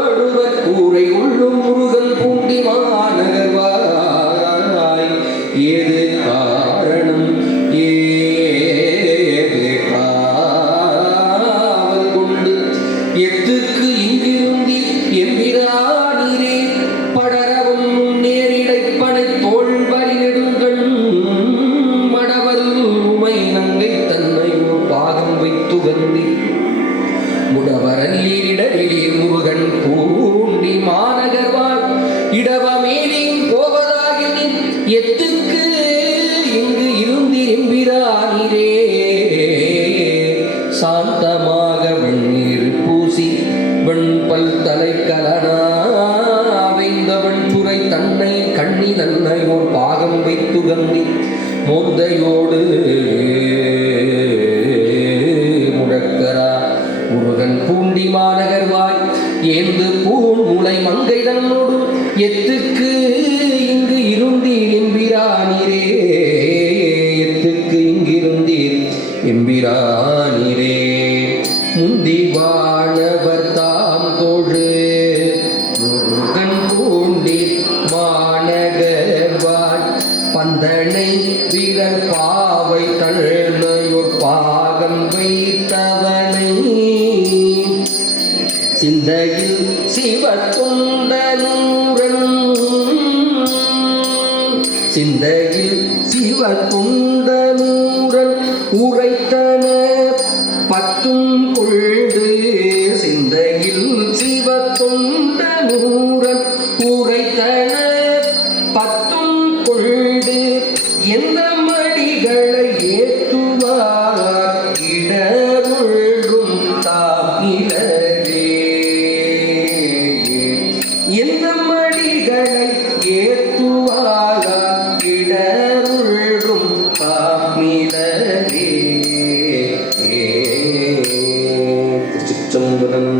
வடுவர் கூரை உள்ளும் முருகன் பூண்டி மாநகர்வாய் ஏது காரணம் ஏது காவல் கொண்டு எத்துக்கு இங்கிருந்தி எம்பிரானீரே படரவும் நேரிடைப்பனை தோல் வரி நெடுங்கண் மடவர் உமை நங்கை தன்னை பாகம் வைத்து வந்தி முடவரல்லீரிடலில் முருகன் பூண்டி மாநகர்வார் இடவமேலியும் போவதாகி எத்துக்கு இங்கு இருந்து எம்பிரானீரே சாந்தமாக வெண்ணீர் பூசி வெண்பல் தலை கலனாவைந்தவன் துறை தன்னை கண்ணி நன்னையோர் பாகம் வைத்து கந்தி மோந்தையோடு முழக்கரா முருகன் பூண்டி மாநகர்வாய் ஏந்து பூண் முளை மங்கை தன்னோடு எத்துக்கு இங்கு இருந்தீர் எம்பிரானீரே எத்துக்கு இங்கிருந்தீர் எம்பிரானீரே முந்தி வானவர் தாம் தோழு முருகன் பூண்டி மாநகர்வாய் பந்தனை வீரர் பாவை தழ்மையோர் பாகம் வைத்தவனை சிந்தையில் சிவத்துண்டனூரன் சிந்தையில் சிவத்துண்டனூரன் உரைத்தன பத்தும் கொண்டு சிந்தையில் சிவத்துண்டனூரன் உரைத்தன பத்தும் கொண்டு எந்த மடிகளை ஏற்றுவார் இடருள்ளும் தாமிலரே எந்த மடிகளை ஏற்றுவார் இடருள்ளும் தாமிலரே திருச்சிற்றம்பலம்.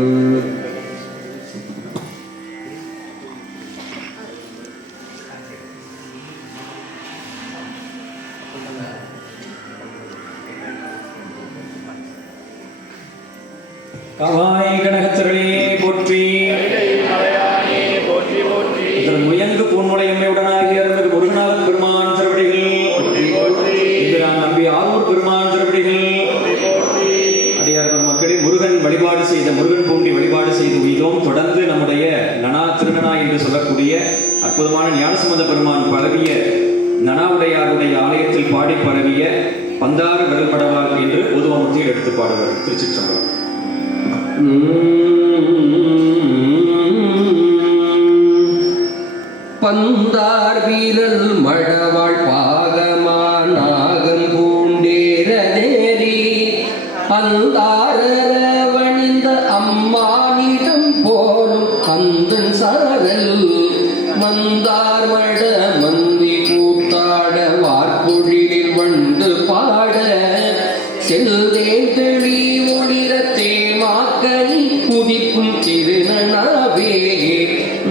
காவாய் கனகத்திரளே போற்றி இதன் முயங்கு பூன்முளையம்மையுடனாகிய அருள்மிகு முருகநாதன் பெருமான் திருவடிகள் இந்திரான் நம்பி ஆரூர் பெருமான் திருவடிகள் அடியார்கள் மக்களே முருகன் வழிபாடு செய்த முருகன் பூண்டி வழிபாடு செய்து உயிரோம் தொடர்ந்து நம்முடைய நனா திருநனா என்று சொல்லக்கூடிய அற்புதமான ஞானசம்பந்த பெருமான் பரவிய நனாவுடையாருடைய ஆலயத்தில் பாடி பரவிய பந்தாறு விரல்படவாள் என்று உதுவமுத்தியில் எடுத்து பாடுவார். திருச்சிற்றம்பலம். பந்தார் வீரல் மழவாள் பாகமானாகம் பூண்டேரநேரி அந்தாரவணிந்த அம்மானிடம் போலும் அந்தன் சாரல் மந்தார் மட மந்தி கூத்தாட வார்பொழிலில் வண்டு பாட செல்தேன் தெளி ஒளிரத்தே மாக்கனி குதிக்கும் திருநனாவே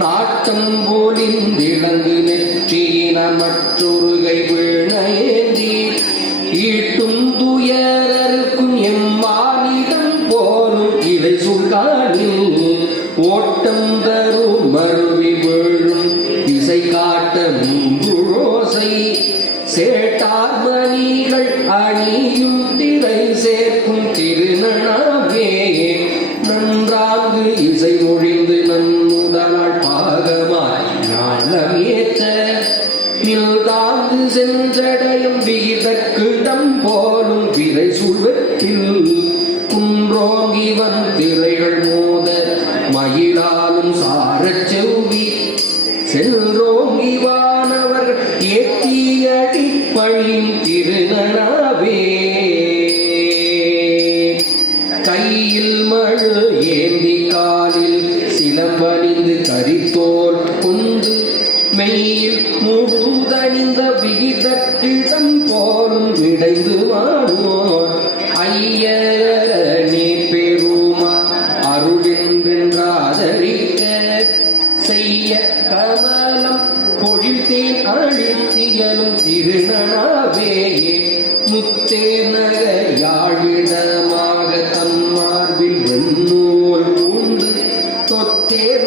நாட்டம் போலிந்திழங்கு நெற்றியின மற்றொருகை வீணையேந்தி ஈட்டும் துயரருக்கும் எம்மானிடம் போலும் இதை சுல்கானில் ஓட்டம் தரும் மருவி வீழும் இசை காட்ட முன்புழோசை சேட்டார் மணிகள் அணியும் திரை சேர்க்கும் திருநனாவே நன்றாங்கு இசை மொழிந்து நன்முதலாள் பாகமாய் ஞானமேத்த நில்தாங்கு சென்றடையும் விகிதக்கிடம் போலும் விரை சுழத்தில் குன்றோங்கி வன் திரைகள் மோத மயிலாலும் சாரச் செவ்வி செல்ரோங்கி வானவர் ஏத்தியடி பழியும் திருநனாவே கையில் மழு ஏந்தி காலில் சிலம்பணிந்து கரித்தோல் கொண்டு மெய்யில் முழுதணிந்த விகிதக்கிடம் போலும் விடைந்து வானோர் ஐயனே பெருமா அருளென்றென்றாதரிக்க செய்ய கமலம் பொழித்தேன் அழித்தியலும் திருநனாவே முத்தேர் நகர் யாழிடமாக தன் மார்பில் வெண்ணூல் பூண்டு தொத்தேர்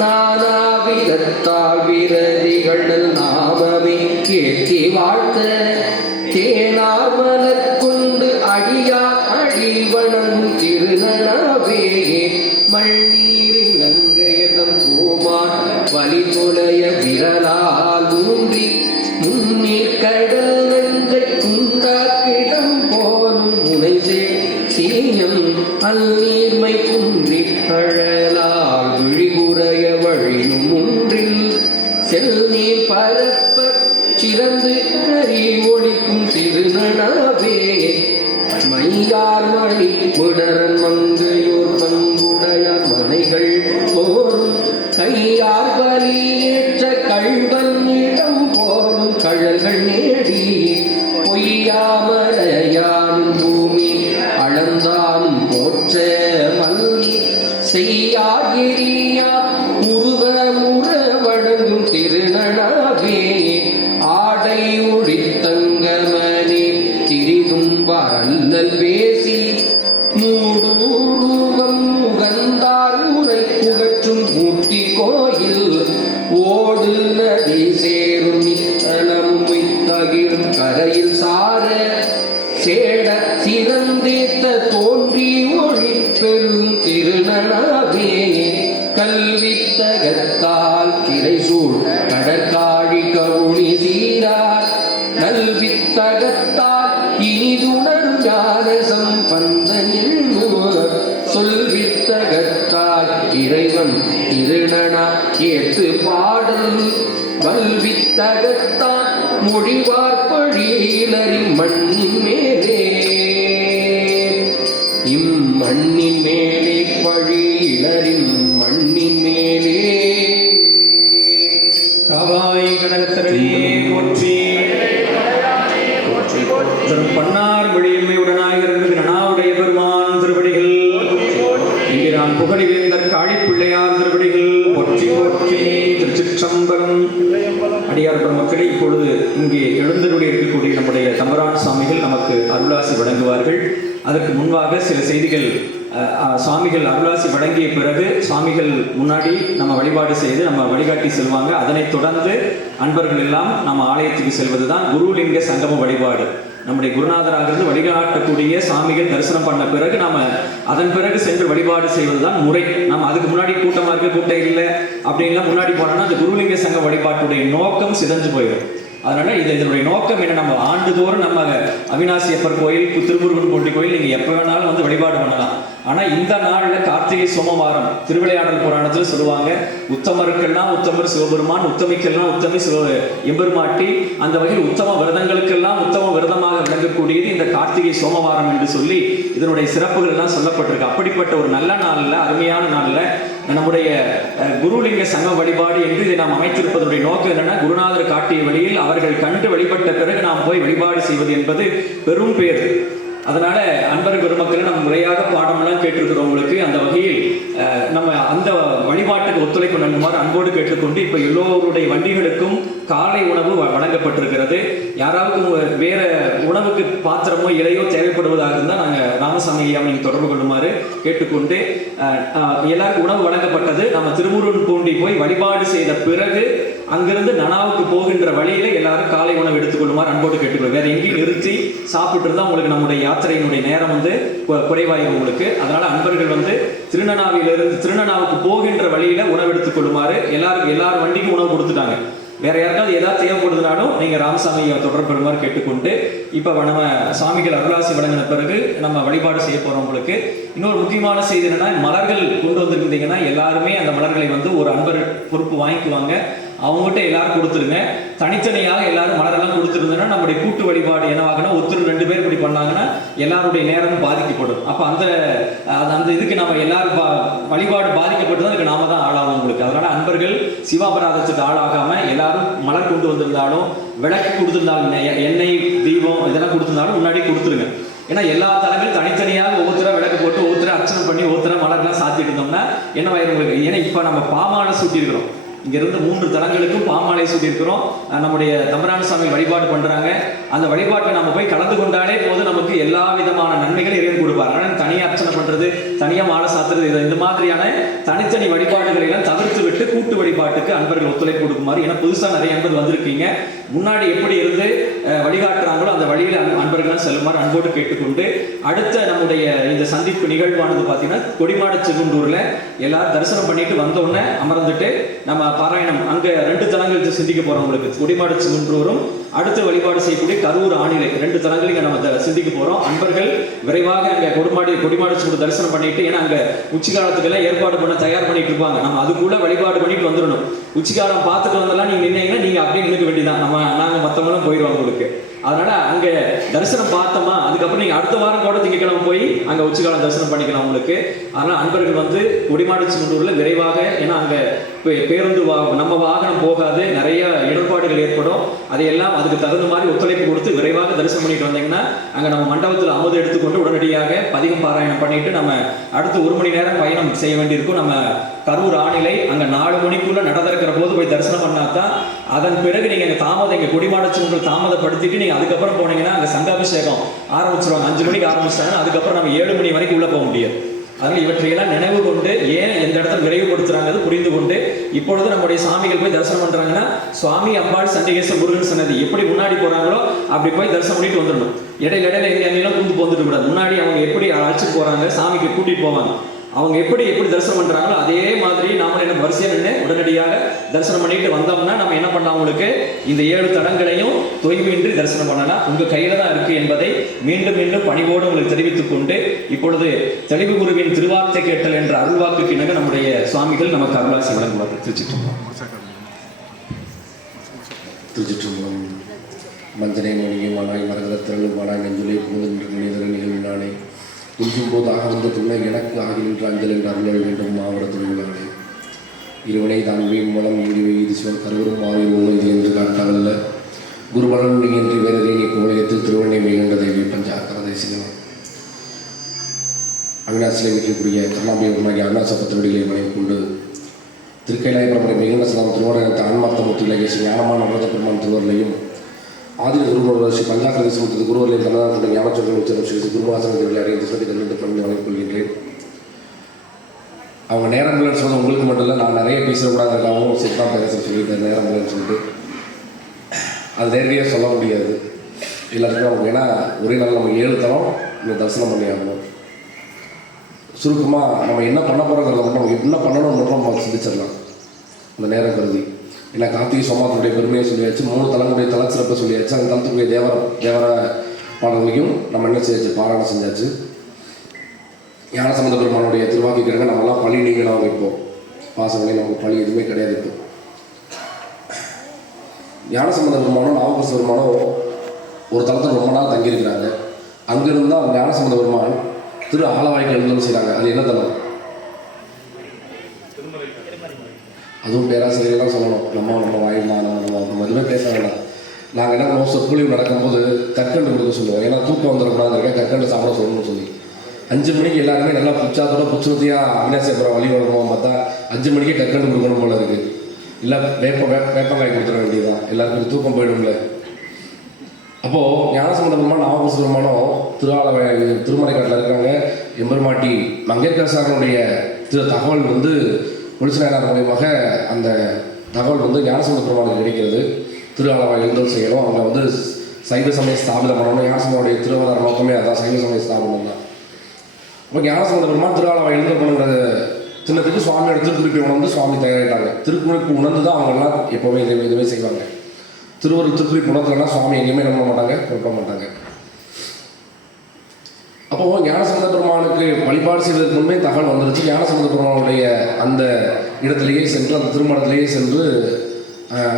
நானாவிதத்தால் விரதிகள் நாமமே கேட்டி வாழ்த்த தேனாமலர் கொண்டு அடியா அடிவனம் திருநனாவே மண்ணீரில் நங்கையதம் கோமான் வலி தொலைய விரலால் ஊன்றி முன்னீர் கடல் நஞ்சை குண்டாக்கிடம் போலும் முனைசே சீயம் அந்நீர்மை குன்றி அழலால் விழிகுறைய வழியும் ஒன்றில் செல்நீர் பரப்ப சிறந்து கரி ஒழிக்கும் திருநனாவே மையார் மணி புடரன் மங்கையோர் பங்குடைய மனைகள் போரும் கையார் பலியேற்ற கள்வன் இடம் போலும் கழல்கள் நேடி பொய்யாமலையான் பூமி அளந்தாலும் போற்ற மல்லி செய்யாகிரியா உருவ முற வழங்கும் திருநனாவே ஆடை ஒழித்தங்கமனே திரிதும்பரல்லல் பேசி மூடூருவம் முகந்தார் உரை புகற்றும் மூர்த்தி கோயில் ஓடு நதி சேரும் நித்தனம் தகிரும் கரையில் சார சேட சிறந்தேத்த தோன்றி ஒளி பெரும் திருநனாவே கல்வித்தகத்தால் திரைசூழ் கடற்காழி கவுனி சீரார் நல்வித்தகத்தால் இனிதுணர் ஞான சம்பந்தனில் சொல்வித்தகத்தால் இறைவன் திருநனா ஏத்து பாடல் வல்வித்தகத்தால் மொழிவார்பழியிலரின் மண்ணின் மேலே இம்மண்ணின் மேலே பழியிலரின் மண்ணின் மேலே காவாய் கனகத்திரளியே போற்றி தரும் பன்னார் விழியம்மையுடனாய் இருந்து நனாவுடைய பெருமான் திருவடிகள் இங்கே நான் புகழிவேந்தர் காளிப்பிள்ளையார் திருவடிகள் போற்றி போற்றி. திருச்சிற்றம்பலம். அடியார் பெருமக்களே, இப்பொழுது இங்கே எழுந்தருளி இருக்கக்கூடிய நம்முடைய தம்பரான் சுவாமிகள் நமக்கு அருளாசி வழங்குவார்கள். அதற்கு முன்பாக சில செய்திகள். சுவாமிகள் அருளாசி வழங்கிய பிறகு சுவாமிகள் முன்னாடி நம்ம வழிபாடு செய்து நம்ம வழிகாட்டி செல்வாங்க. அதனைத் தொடர்ந்து அன்பர்கள் எல்லாம் நம்ம ஆலயத்துக்கு செல்வதுதான் குருலிங்க சங்கம வழிபாடு. நம்முடைய குருநாதராக இருந்து வழிகாட்டக்கூடிய சாமிகள் தரிசனம் பண்ண பிறகு நாம அதன் பிறகு சென்று வழிபாடு செய்வதுதான் முறை. நம்ம அதுக்கு முன்னாடி கூட்டமா இருக்க கூட்டம் இல்லை அப்படின்லாம் முன்னாடி போனோம்னா அந்த குருலிங்க சங்க வழிபாட்டுடைய நோக்கம் சிதைஞ்சு போயிடும். அதனால இதனுடைய நோக்கம் என்ன, நம்ம ஆண்டுதோறும் நம்ம அவிநாசி அப்பர் கோயில், திருமுருகன் போன்ற கோயில் நீங்க எப்ப வேணாலும் வந்து வழிபாடு பண்ணலாம். ஆனா இந்த நாள்ல கார்த்திகை சோமவாரம் திருவிளையாடல் புராணத்துல சொல்லுவாங்க, உத்தமருக்கெல்லாம் உத்தமர் சிவபெருமான், உத்தமிக்கெல்லாம் உத்தமி எம்பெருமாட்டி. அந்த வகையில் உத்தம விரதங்களுக்கெல்லாம் உத்தம விரதமாக விளங்கக்கூடியது இந்த கார்த்திகை சோமவாரம் என்று சொல்லி இதனுடைய சிறப்புகள் எல்லாம் சொல்லப்பட்டிருக்கு. அப்படிப்பட்ட ஒரு நல்ல நாள்ல, அருமையான நாள்ல நம்முடைய குருலிங்க சங்க வழிபாடு என்று இதை நாம் அமைத்திருப்பதனுடைய நோக்கம் என்னன்னா, குருநாதர் காட்டிய வழியில் அவர்கள் கண்டு வழிபட்ட பிறகு நாம் போய் வழிபாடு செய்வது என்பது பெரும் பேர். அதனால அன்பர் பெருமக்களை நம்ம முறையாக பாடமெல்லாம் கேட்டிருக்கிறோம் உங்களுக்கு. அந்த வகையில் நம்ம அந்த வழிபாட்டுக்கு ஒத்துழைப்பு நல்குமாறு அன்போடு கேட்டுக்கொண்டு, இப்ப எல்லோருடைய வண்டிகளுக்கும் காலை உணவு வழங்கப்பட்டிருக்கிறது. யாராவது வேற உணவுக்கு பாத்திரமோ இலையோ தேவைப்படுவதாக இருந்தால் நாங்கள் ராமசாமி ஐயா நீங்கள் தொடர்பு கொள்ளுமாறு கேட்டுக்கொண்டு, எல்லாருக்கும் உணவு வழங்கப்பட்டது. நம்ம திருமுருகன் பூண்டி போய் வழிபாடு செய்த பிறகு அங்கிருந்து நனாவுக்கு போகின்ற வழியில எல்லாரும் காலை உணவு எடுத்துக்கொள்ளுமாறு அன்போடு கேட்டுக்கொள்ளும். வேற எங்கேயும் நிறுத்தி சாப்பிட்டு இருந்தா உங்களுக்கு நம்முடைய யாத்திரையினுடைய நேரம் வந்து குறைவாயிரும் உங்களுக்கு. அதனால அன்பர்கள் வந்து திருநனாவுக்கு போகின்ற வழியில உணவு எடுத்துக்கொள்ளுமாறு எல்லாரும் வண்டிக்கும் உணவு கொடுத்துட்டாங்க. வேற யாருக்காவது ஏதாவது தேவைப்படுதுனாலும் நீங்க ராமசாமியை தொடர்பு பெறுமாறு கேட்டுக்கொண்டு, இப்ப நம்ம சாமிகள் அருளாசி வழங்கின பிறகு நம்ம வழிபாடு செய்ய போறோம். உங்களுக்கு இன்னொரு முக்கியமான செய்தி என்னன்னா, மலர்கள் கொண்டு வந்திருந்தீங்கன்னா எல்லாருமே அந்த மலர்களை வந்து ஒரு அன்பர் பொறுப்பு வாங்கிக்குவாங்க. அவங்ககிட்ட எல்லாரும் கொடுத்துருங்க. தனித்தனியாக எல்லாரும் மலரெல்லாம் கொடுத்துருந்தோன்னா நம்முடைய கூட்டு வழிபாடு என்னவாகனா, ஒருத்தர் 2 பேர் இப்படி பண்ணாங்கன்னா எல்லாருடைய நேரமும் பாதிக்கப்படும். அப்போ அந்த இதுக்கு நம்ம எல்லாரும் வழிபாடு பாதிக்கப்பட்டு தான் அதுக்கு நாம தான் ஆளாகும் உங்களுக்கு. அதனால அன்பர்கள் சிவாபராதத்துக்கு ஆளாகாம எல்லாரும் மலர் கொண்டு வந்திருந்தாலும், விளக்கு கொடுத்திருந்தாலும், எண்ணெய் தீபம் இதெல்லாம் கொடுத்திருந்தாலும் முன்னாடி கொடுத்துருங்க. ஏன்னா எல்லா தலைமையும் தனித்தனியாக ஒவ்வொருத்தர விளக்கு போட்டு ஒவ்வொருத்தர அர்ச்சனை பண்ணி ஒவ்வொருத்தர மலர்லாம் சாத்திட்டு இருந்தோம்னா என்னவாயிரும் உங்களுக்கு. ஏன்னா இப்போ நம்ம பாமாலை சூட்டி இருக்கிறோம். இங்கிருந்து 3 தலங்களுக்கும் பாமாலை சொல்லியிருக்கிறோம். நம்முடைய தம்பரான சாமி வழிபாடு பண்றாங்க. அந்த வழிபாட்டை நம்ம போய் கலந்து கொண்டாலே போது நமக்கு எல்லா விதமான நன்மைகள் இறைவன் கொடுப்பார். ஆனால் தனியாக அர்ச்சனை பண்றது, தனியாக மாலை சாத்துறது, இந்த மாதிரியான தனித்தனி வழிபாடுகளை எல்லாம் தவிர்த்து விட்டு கூட்டு வழிபாட்டுக்கு அன்பர்கள் ஒத்துழைப்பு கொடுக்குமாறு. ஏன்னா புதுசாக நிறைய அன்பர்கள் வந்திருக்கீங்க. முன்னாடி எப்படி இருந்து வழிகாட்டுறாங்களோ அந்த வழியில் அன்பர்கள் செல்லுமாறு அன்போடு கேட்டுக்கொண்டு, அடுத்த நம்முடைய இந்த சந்திப்பு நிகழ்வானது பார்த்தீங்கன்னா கொடிமாட செகுண்டூர்ல எல்லாரும் தரிசனம் பண்ணிட்டு வந்தோடனே அமர்ந்துட்டு நம்ம பாராயணம் அங்க 2 தலங்கள் சிந்திக்க போறோம். உங்களுக்கு கொடிமாட செகுண்டூரும் அடுத்து வழிபாடு செய்யக்கூடிய கரூர் ஆணிலை 2 தலங்களையும் நம்ம சிந்திக்க போறோம். அன்பர்கள் விரைவாக அங்க கொடிமாட செகுண்டூர் தரிசனம் பண்ணிட்டு, ஏன்னா அங்க உச்சி காலத்துக்கெல்லாம் ஏற்பாடு பண்ண தயார் பண்ணிட்டு இருப்பாங்க. நம்ம அதுக்குள்ள வழிபாடு பண்ணிட்டு வந்துடணும். உச்சிகாலம் பார்த்துட்டு வந்தெல்லாம் நீங்க நின்னீங்கன்னா நீங்க அப்படியே நினைக்க வேண்டியதான். நாங்க மற்றவங்களும் போயிடுவாங்க உங்களுக்கு. அதனால அங்க தரிசனம் பார்த்தோமா, அதுக்கப்புறம் நீங்க அடுத்த வாரம் கூட திங்கக்கிழமை போய் அங்க உச்சிகாலம் தரிசனம் பண்ணிக்கலாம் உங்களுக்கு. அதனால அன்பர்கள் வந்து கொடிமாட செகுண்டூர்ல விரைவாக, ஏன்னா அங்க பேருந்து நம்ம வாகனம் போகாது, நிறைய இடர்பாடுகள் ஏற்படும். அதையெல்லாம் அதுக்கு தகுந்த மாதிரி ஒத்துழைப்பு கொடுத்து விரைவாக தரிசனம் பண்ணிட்டு வந்தீங்கன்னா அங்க நம்ம மண்டபத்தில் அமுது எடுத்துக்கொண்டு உடனடியாக பதிகம் பாராயணம் பண்ணிட்டு நம்ம அடுத்து 1 மணி நேரம் பயணம் செய்ய வேண்டியிருக்கும். நம்ம கரூர் ஆணிலை அங்க 4 மணிக்குள்ள நட திறக்கிற போது போய் தரிசனம் பண்ணாதான். அதன் பிறகு நீங்க இங்க கொடிமாட செகுண்டூர் தாமதப்படுத்திட்டு நீங்க அதுக்கப்புறம் போனீங்கன்னா அங்க சங்காபிஷேகம் ஆரம்பிச்சிருவாங்க. 5 மணிக்கு ஆரம்பிச்சிட்டாங்கன்னா அதுக்கப்புறம் நம்ம 7 மணி வரைக்கும் உள்ள போக முடியாது. அதனால் இவற்றையெல்லாம் நினைவு கொண்டு, ஏன் எந்த இடத்துல விரைவுபடுத்துறாங்க புரிந்து கொண்டு, இப்பொழுது நம்முடைய சாமிகள் போய் தரிசனம் பண்றாங்கன்னா சுவாமி, அம்பாள், சண்டிகேஸ்வரர், முருகன் சன்னதி எப்படி முன்னாடி போறாங்களோ அப்படி போய் தரிசனம் பண்ணிட்டு வந்துடணும். இடையில எங்கெல்லாம் கூந்து போந்துட்டு கூடாது. முன்னாடி அவங்க எப்படி அழைச்சிட்டு போறாங்க, சாமிக்கு கூட்டிட்டு போவாங்க, அவங்க எப்படி தரிசனம் பண்றாங்களோ அதே மாதிரி நாம என்ன வரிசையா நின்று உடனடியாக தரிசனம் பண்ணிட்டு வந்தோம்னா நம்ம என்ன பண்ணலாம், உங்களுக்கு இந்த 7 தடங்களையும் தொய்வின்றி தரிசனம் பண்ணலாம். உங்க கையில தான் இருக்கு என்பதை மீண்டும் மீண்டும் பணிவோடு உங்களுக்கு தெரிவித்துக் கொண்டு, இப்பொழுது தெளிவு குருவின் திருவார்த்தை கேட்டல் என்ற அருள்வாக்கு இணங்க நம்முடைய சுவாமிகள் நமக்கு அருளாசி வழங்குவார்கள். திருச்சிற்றம்பலம். மஞ்சனை மொழியுமானாய் மரகதத்திரளுமானாய் நெஞ்சுலை புகுந்து நின்ற நிகழ்வினானே குஞ்சும் போது ஆக வந்த துணை எனக்கு ஆகின்ற அஞ்சல் என்று அருள் வேண்டும் மாவட்ட தொழிலாளே. இருவனை தான் வீண் மூலம் இடிவை ஈஸ்வரன் கருவரும் ஆயுள் உள்ளது என்று காட்டாவல்ல குருமலன் என்று வேறதை நீ கோலயத்தில் திருவண்ணை மிகுந்த தேவி பஞ்சாக்கரதை சிவன் அவினாசிலை வைக்கக்கூடிய கருணாபியமாகிய அவினாசப்பத்தினுடைய மனைவி கொண்டு திருக்கைலாய பரம்பரை மிகுந்த சதம் திருவண்ணத்தை ஆன்மார்த்தமூர்த்தியிலேயே ஞானமான அமிர்த பெருமான் திருவர்களையும் ஆதிர குருவர் ஸ்ரீ பஞ்சாக்கரதை சுமத்து குருவர்களையும் கண்ணதாசனுடைய ஞானச்சொல்கள் உச்சரம் ஸ்ரீ குருவாசனங்களை அறிந்து சொல்லி கண்டு பண்ணி வழங்கிக் கொள்கின்றேன். அவங்க நேரம் இல்லைன்னு சொன்னால் உங்களுக்கு மட்டும் இல்லை, நான் நிறைய பேசக்கூடாதுக்காகவும் சித்தான் பேச சொல்லியிருந்தேன் நேரம் இல்லைன்னு சொல்லிட்டு. அது நேரடியாக சொல்ல முடியாது எல்லாருக்கும். அவங்க ஏன்னா ஒரே நாள் நம்ம 7 தரம் இந்த தரிசனம் பண்ணி ஆகணும். சுருக்கமாக நம்ம என்ன பண்ண போகிறோங்கிறத மட்டும் நம்ம என்ன பண்ணணும்னு மட்டும் நம்ம சிந்திச்சிடலாம் அந்த நேரம் கருதி. ஏன்னா கார்த்திகை சோமாசனுடைய பெருமையை சொல்லியாச்சு, 3 தலங்களுடைய தல சிறப்பை சொல்லியாச்சு, அந்த தலத்துக்குரிய தேவர பாடல்களையும் நம்ம என்ன செய்யாச்சு, பாராயணம் செஞ்சாச்சு. ஞானசம்பந்த பெருமானுடைய திருவாக்கி கிழங்க நம்மளாம் பழி நீங்களாக வைப்போம். பாசங்களே நமக்கு பழி எதுவுமே கிடையாது. இப்போ ஞானசம்பந்த பெருமானும் நாவகரச பெருமானும் ஒரு தளத்தில் ரொம்ப நாள் தங்கியிருக்கிறாங்க. அங்கிருந்து தான் ஞானசம்பந்த பெருமான் திரு ஆலவாய்க்கு எழுதணும் செய்கிறாங்க. அது என்ன தலம்? அதுவும் பேராசிரியர்கள்லாம் சொல்லணும். நம்ம வாயுமா நம்ம எதுவுமே பேச வேண்டாம். நாங்கள் என்ன பண்ணுவோம், சொற்பொழிவு நடக்கும்போது கற்கண்டு கொடுக்க சொல்லுவோம். ஏன்னா தூக்கம் வந்துடக்கூடாது, கற்கண்டு சாப்பிட சொல்லணும்னு சொல்லி 5 மணிக்கு எல்லாருமே நல்லா புச்சாத்தோட புச்சுத்தியாக அவினாசிபுரம் வழி வரணும். பார்த்தா 5 மணிக்கே கற்கண்டு கொடுக்கணும் போல இருக்குது. இல்லை வேப்பங்காய் கொடுத்துட வேண்டியதுதான், எல்லாருக்கும் தூக்கம் போயிடும்ல. அப்போது ஞானசம்பந்த பெருமான் நாவகரச பெருமானும் திருமலைக்காட்டில் இருக்காங்க. எம்பெருமாட்டி மங்கையர்க்கரசாரனுடைய தகவல் வந்து ஒளிச்சநாயனார் மூலியமாக அந்த தகவல் வந்து ஞானசம்பந்த பெருமானுக்கு கிடைக்கிறது. திருஆலவாய் எழுந்தல் செய்யணும், அங்கே வந்து சைவ சமய ஸ்தாபிதம் பண்ணணும். ஞானசம்பனுடைய திருவதார நோக்கமே அதான், சைவ சமய ஸ்தாபனம் தான். இப்போ ஞானசம்பந்த பெருமான் திருஆலவாய் எழுந்தல் பண்ணுங்கிற சின்னத்துக்கு சுவாமியோட திருக்குறிப்பை உணர்ந்து சுவாமி தயாரிட்டாங்க. திருக்குறிப்பு உணர்ந்து தான் அவங்கெல்லாம் எப்போவுமே இதுவே செய்வாங்க. திருவருள் திருக்குறிப்பு உணர்த்தலைன்னா சுவாமி எங்கேயுமே நம்ப மாட்டாங்க, கொடுக்க மாட்டாங்க. அப்போது ஞானசம்பந்த பெருமானுக்கு வழிபாடு செய்வதற்கு முன்பே தகவல் வந்துருச்சு. ஞானசம்பந்த பெருமானுடைய அந்த இடத்திலேயே சென்று, அந்த திருமணத்திலேயே சென்று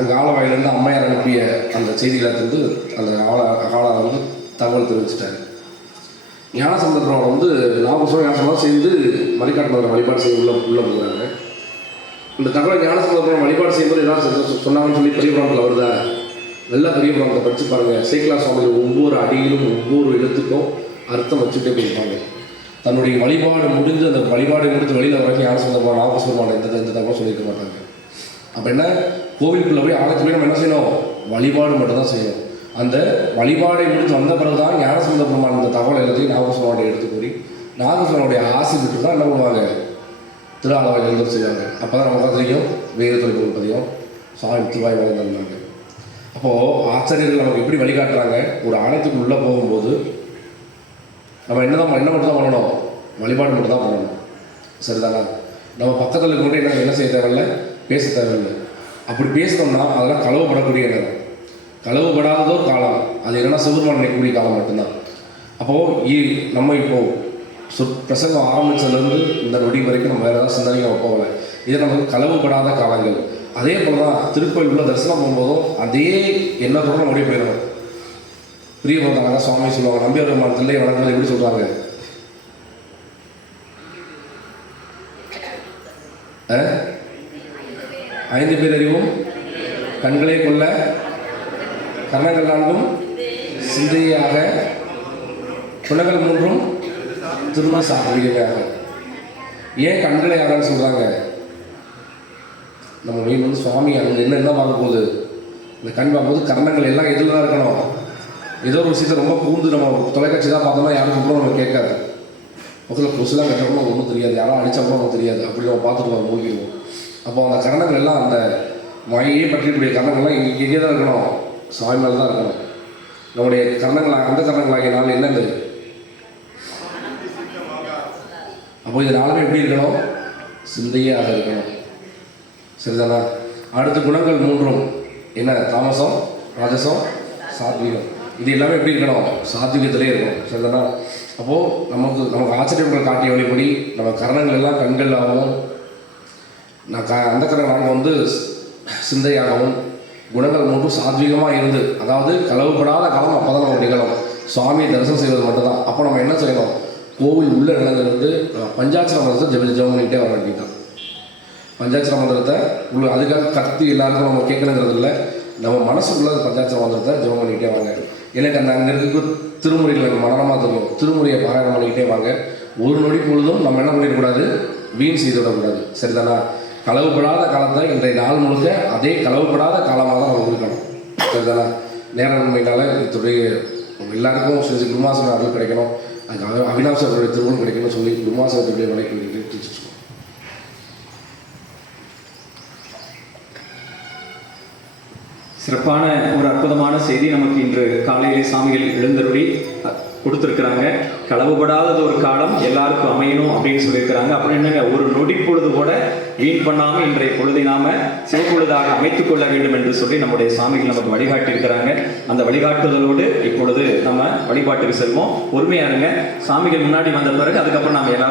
அங்கே ஆலவாயிலிருந்து அம்மையார் அனுப்பிய அந்த செய்திகளை வந்து அந்த ஆளாக வந்து தகவல் தெரிவிச்சிட்டாரு. ஞானசம்பந்த பெருமான் வந்து ஞானசம்பந்தம் சேர்ந்து மணிக்காட்டு வழிபாடு செய்ய உள்ள போகிறாங்க. இந்த தகவல் ஞானசம்பந்த பெருமான் வழிபாடு செய்யும்போது ஏதாவது சொன்னாங்கன்னு சொல்லி பெரிய புராணத்தில் வருதா? நல்லா பெரிய புராணத்தை படித்து பாருங்கள். சேக்கிலா சுவாமிகள் ஒவ்வொரு அடியிலும் ஒவ்வொரு எழுத்துக்கும் அர்த்தம் வச்சுட்டே போயிருப்பாங்க. தன்னுடைய வழிபாடு முடிஞ்சு அந்த வழிபாடு முடித்து வெளியில் வரைக்கும் ஞானசம்பந்த பெருமான் நாவகரச பெருமான் எந்த தகவலும் சொல்லியிருக்க மாட்டாங்க. அப்போ என்ன, கோவிலுக்குள்ளே போய் ஆலயத்துக்கு போய் நம்ம என்ன செய்யணும், வழிபாடு மட்டும்தான் செய்யணும். அந்த வழிபாடை முடித்து வந்த பிறகு தான் ஞானசம்பந்த பெருமான் இந்த தகவல் எழுதி நாகசுவாமியை எடுத்து கூறி நாகசுவாமியுடைய ஆசை விட்டு தான் என்ன பண்ணுவாங்க, திருஆலவாய் எழுந்து செய்வாங்க. அப்போ தான் நமக்கு தெரியும் வேறு தொழில் பதியும் சுவாமி திருவாய் வளர்ந்தாங்க. அப்போது ஆச்சாரியர்கள் நமக்கு எப்படி வழிகாட்டுறாங்க, ஒரு ஆலயத்துக்கு உள்ளே போகும்போது நம்ம என்ன மட்டும் தான் பண்ணணும், வழிபாடு மட்டும் தான் பண்ணணும். சரிதானா? நம்ம பக்கத்தில் இருக்க என்ன செய்ய தேவையில்லை, பேச தேவையில்லை. அப்படி பேசினோம்னா அதெல்லாம் களவுபடக்கூடிய நேரம், களவுபடாததோ காலம், அது என்னென்னா சிவபெருமான் நினைக்கக்கூடிய காலம் மட்டும்தான். அப்போது நம்ம இப்போது பிரசங்கம் ஆரம்பித்ததுலேருந்து இந்த நொடி வரைக்கும் நம்ம வேறு ஏதாவது சிந்தனைக்கு நம்ம போகலை. இது நமக்கு களவுபடாத காலங்கள். அதே போல் தான் திருக்கோயில் உள்ள தரிசனம் போகும்போதும் அதே எண்ணத்தோடு நம்ம ஓடி போயிடணும். பிரியப்படுறாங்க சுவாமி சொல்லுவாங்க, நம்பியார் பெருமானத்தில் வணக்கம் எப்படி சொல்கிறாங்க, 5 பேர் அறிவும் கண்களே கொள்ள கர்ணங்கள் 4 சிந்தையாக குணங்கள் 3 திரும்ப சாப்பிடுகிறாங்க. ஏன் கண்களை ஆகன்னு சொல்கிறாங்க, நம்ம மெயின் வந்து சுவாமி அங்கே என்ன பார்க்க போகுது, இந்த கண் பார்க்கும்போது கர்ணங்கள் எல்லாம் எதில் தான் இருக்கணும். ஏதோ ஒரு விஷயத்தை ரொம்ப கூர்ந்து நம்ம தொலைக்காட்சி தான் பார்த்தோம்னா யாரும் சொல்கிறோம் நம்ம கேட்காது, பக்கத்தில் கொசுலாம் கட்டப்போ நமக்கு ஒன்றும் தெரியாது, யாரும் அடித்தப்போ நமக்கு தெரியாது, அப்படி நம்ம பார்த்துட்டு நம்ம மூழ்கிடுவோம். அப்போ அந்த கரணங்கள் எல்லாம் அந்த மாயையே பற்றிக்கூடிய கரணங்கள்லாம் இங்கே தான் இருக்கணும், சுவாமி மேலே தான் இருக்கணும். நம்முடைய கரணங்களாக அந்த கரணங்களாகிய என்னது, அப்போ இது நாளுமே எப்படி இருக்கணும், சிந்தையாக இருக்கணும். சரிதானா? அடுத்த குணங்கள் 3 என்ன, தாமசம், ராஜசம், சாத்விகம். இது எல்லாமே எப்படி இருக்கணும், சாத்விகத்திலே இருக்கணும். சரிதானா? அப்போது நமக்கு ஆச்சரியங்கள் காட்டிய வழிபடி நம்ம கரணங்கள் எல்லாம் கண்களாகவும் அந்த கரணங்கள் வந்து சிந்தையாகவும் குணங்கள் 3 சாத்விகமாக இருந்து, அதாவது களவுபடாத காலம் அப்போ தான் நம்ம நிகழும். சுவாமியை தரிசனம் செய்வது மட்டும்தான். அப்போ நம்ம என்ன செய்யணும், கோவில் உள்ள நிலத்திலிருந்து பஞ்சாட்சர மந்திரத்தை ஜெபம் பண்ணிகிட்டே வர வேண்டியதான். பஞ்சாட்சர மந்திரத்தை அதுக்காக கத்தி எல்லாருக்கும் நம்ம கேட்கணுங்கிறது இல்லை, நம்ம மனசுக்குள்ள பஞ்சாட்சர மந்திரத்தை ஜெபம் பண்ணிக்கிட்டே வாங்க. எனக்கு அங்கே இருக்க திருமுறைகள் எனக்கு மனமாக தெரியும், திருமுறையை பாராயணம் பண்ணிக்கிட்டே வாங்க. ஒரு நொடி பொழுதும் நம்ம என்ன பண்ணிடக்கூடாது, வீண் செய்து விடக்கூடாது. சரிதானா? களவுபடாத காலத்தை இன்றைய நாள் முழுக்க அதே களவுபடாத காலமாக தான் நம்ம இருக்கணும். சரிதானா? நேரமின்மையினால இத்துடைய எல்லாருக்கும் செஞ்சு குருமாசன அருள் கிடைக்கணும், அதுக்கு அவினாசருடைய திருமணம் கிடைக்கணும்னு சொல்லி குருமாசனத்துடைய வணக்கம் டீச்சர்ஸ். சிறப்பான ஒரு அற்புதமான செய்தி நமக்கு இன்று காலையிலே சாமிகள் எழுந்தருளி கொடுத்துருக்குறாங்க. களவுபடாதது ஒரு காலம் எல்லாருக்கும் அமையணும் அப்படின்னு சொல்லியிருக்கிறாங்க. அப்புறம் என்னங்க, ஒரு நொடி பொழுது கூட வீண் பண்ணாமல் இன்றைய பொழுதை நாம சிவப்பொழுதாக அமைத்துக் கொள்ள வேண்டும் என்று சொல்லி நம்முடைய சாமிகள் நமக்கு வழிகாட்டி இருக்கிறாங்க. அந்த வழிகாட்டுதலோடு இப்பொழுது நம்ம வழிபாட்டுக்கு செல்வோம். பொறுமையா இருங்க. சாமிகள் முன்னாடி வந்த பிறகு அதுக்கப்புறம் நாம எல்லாரும்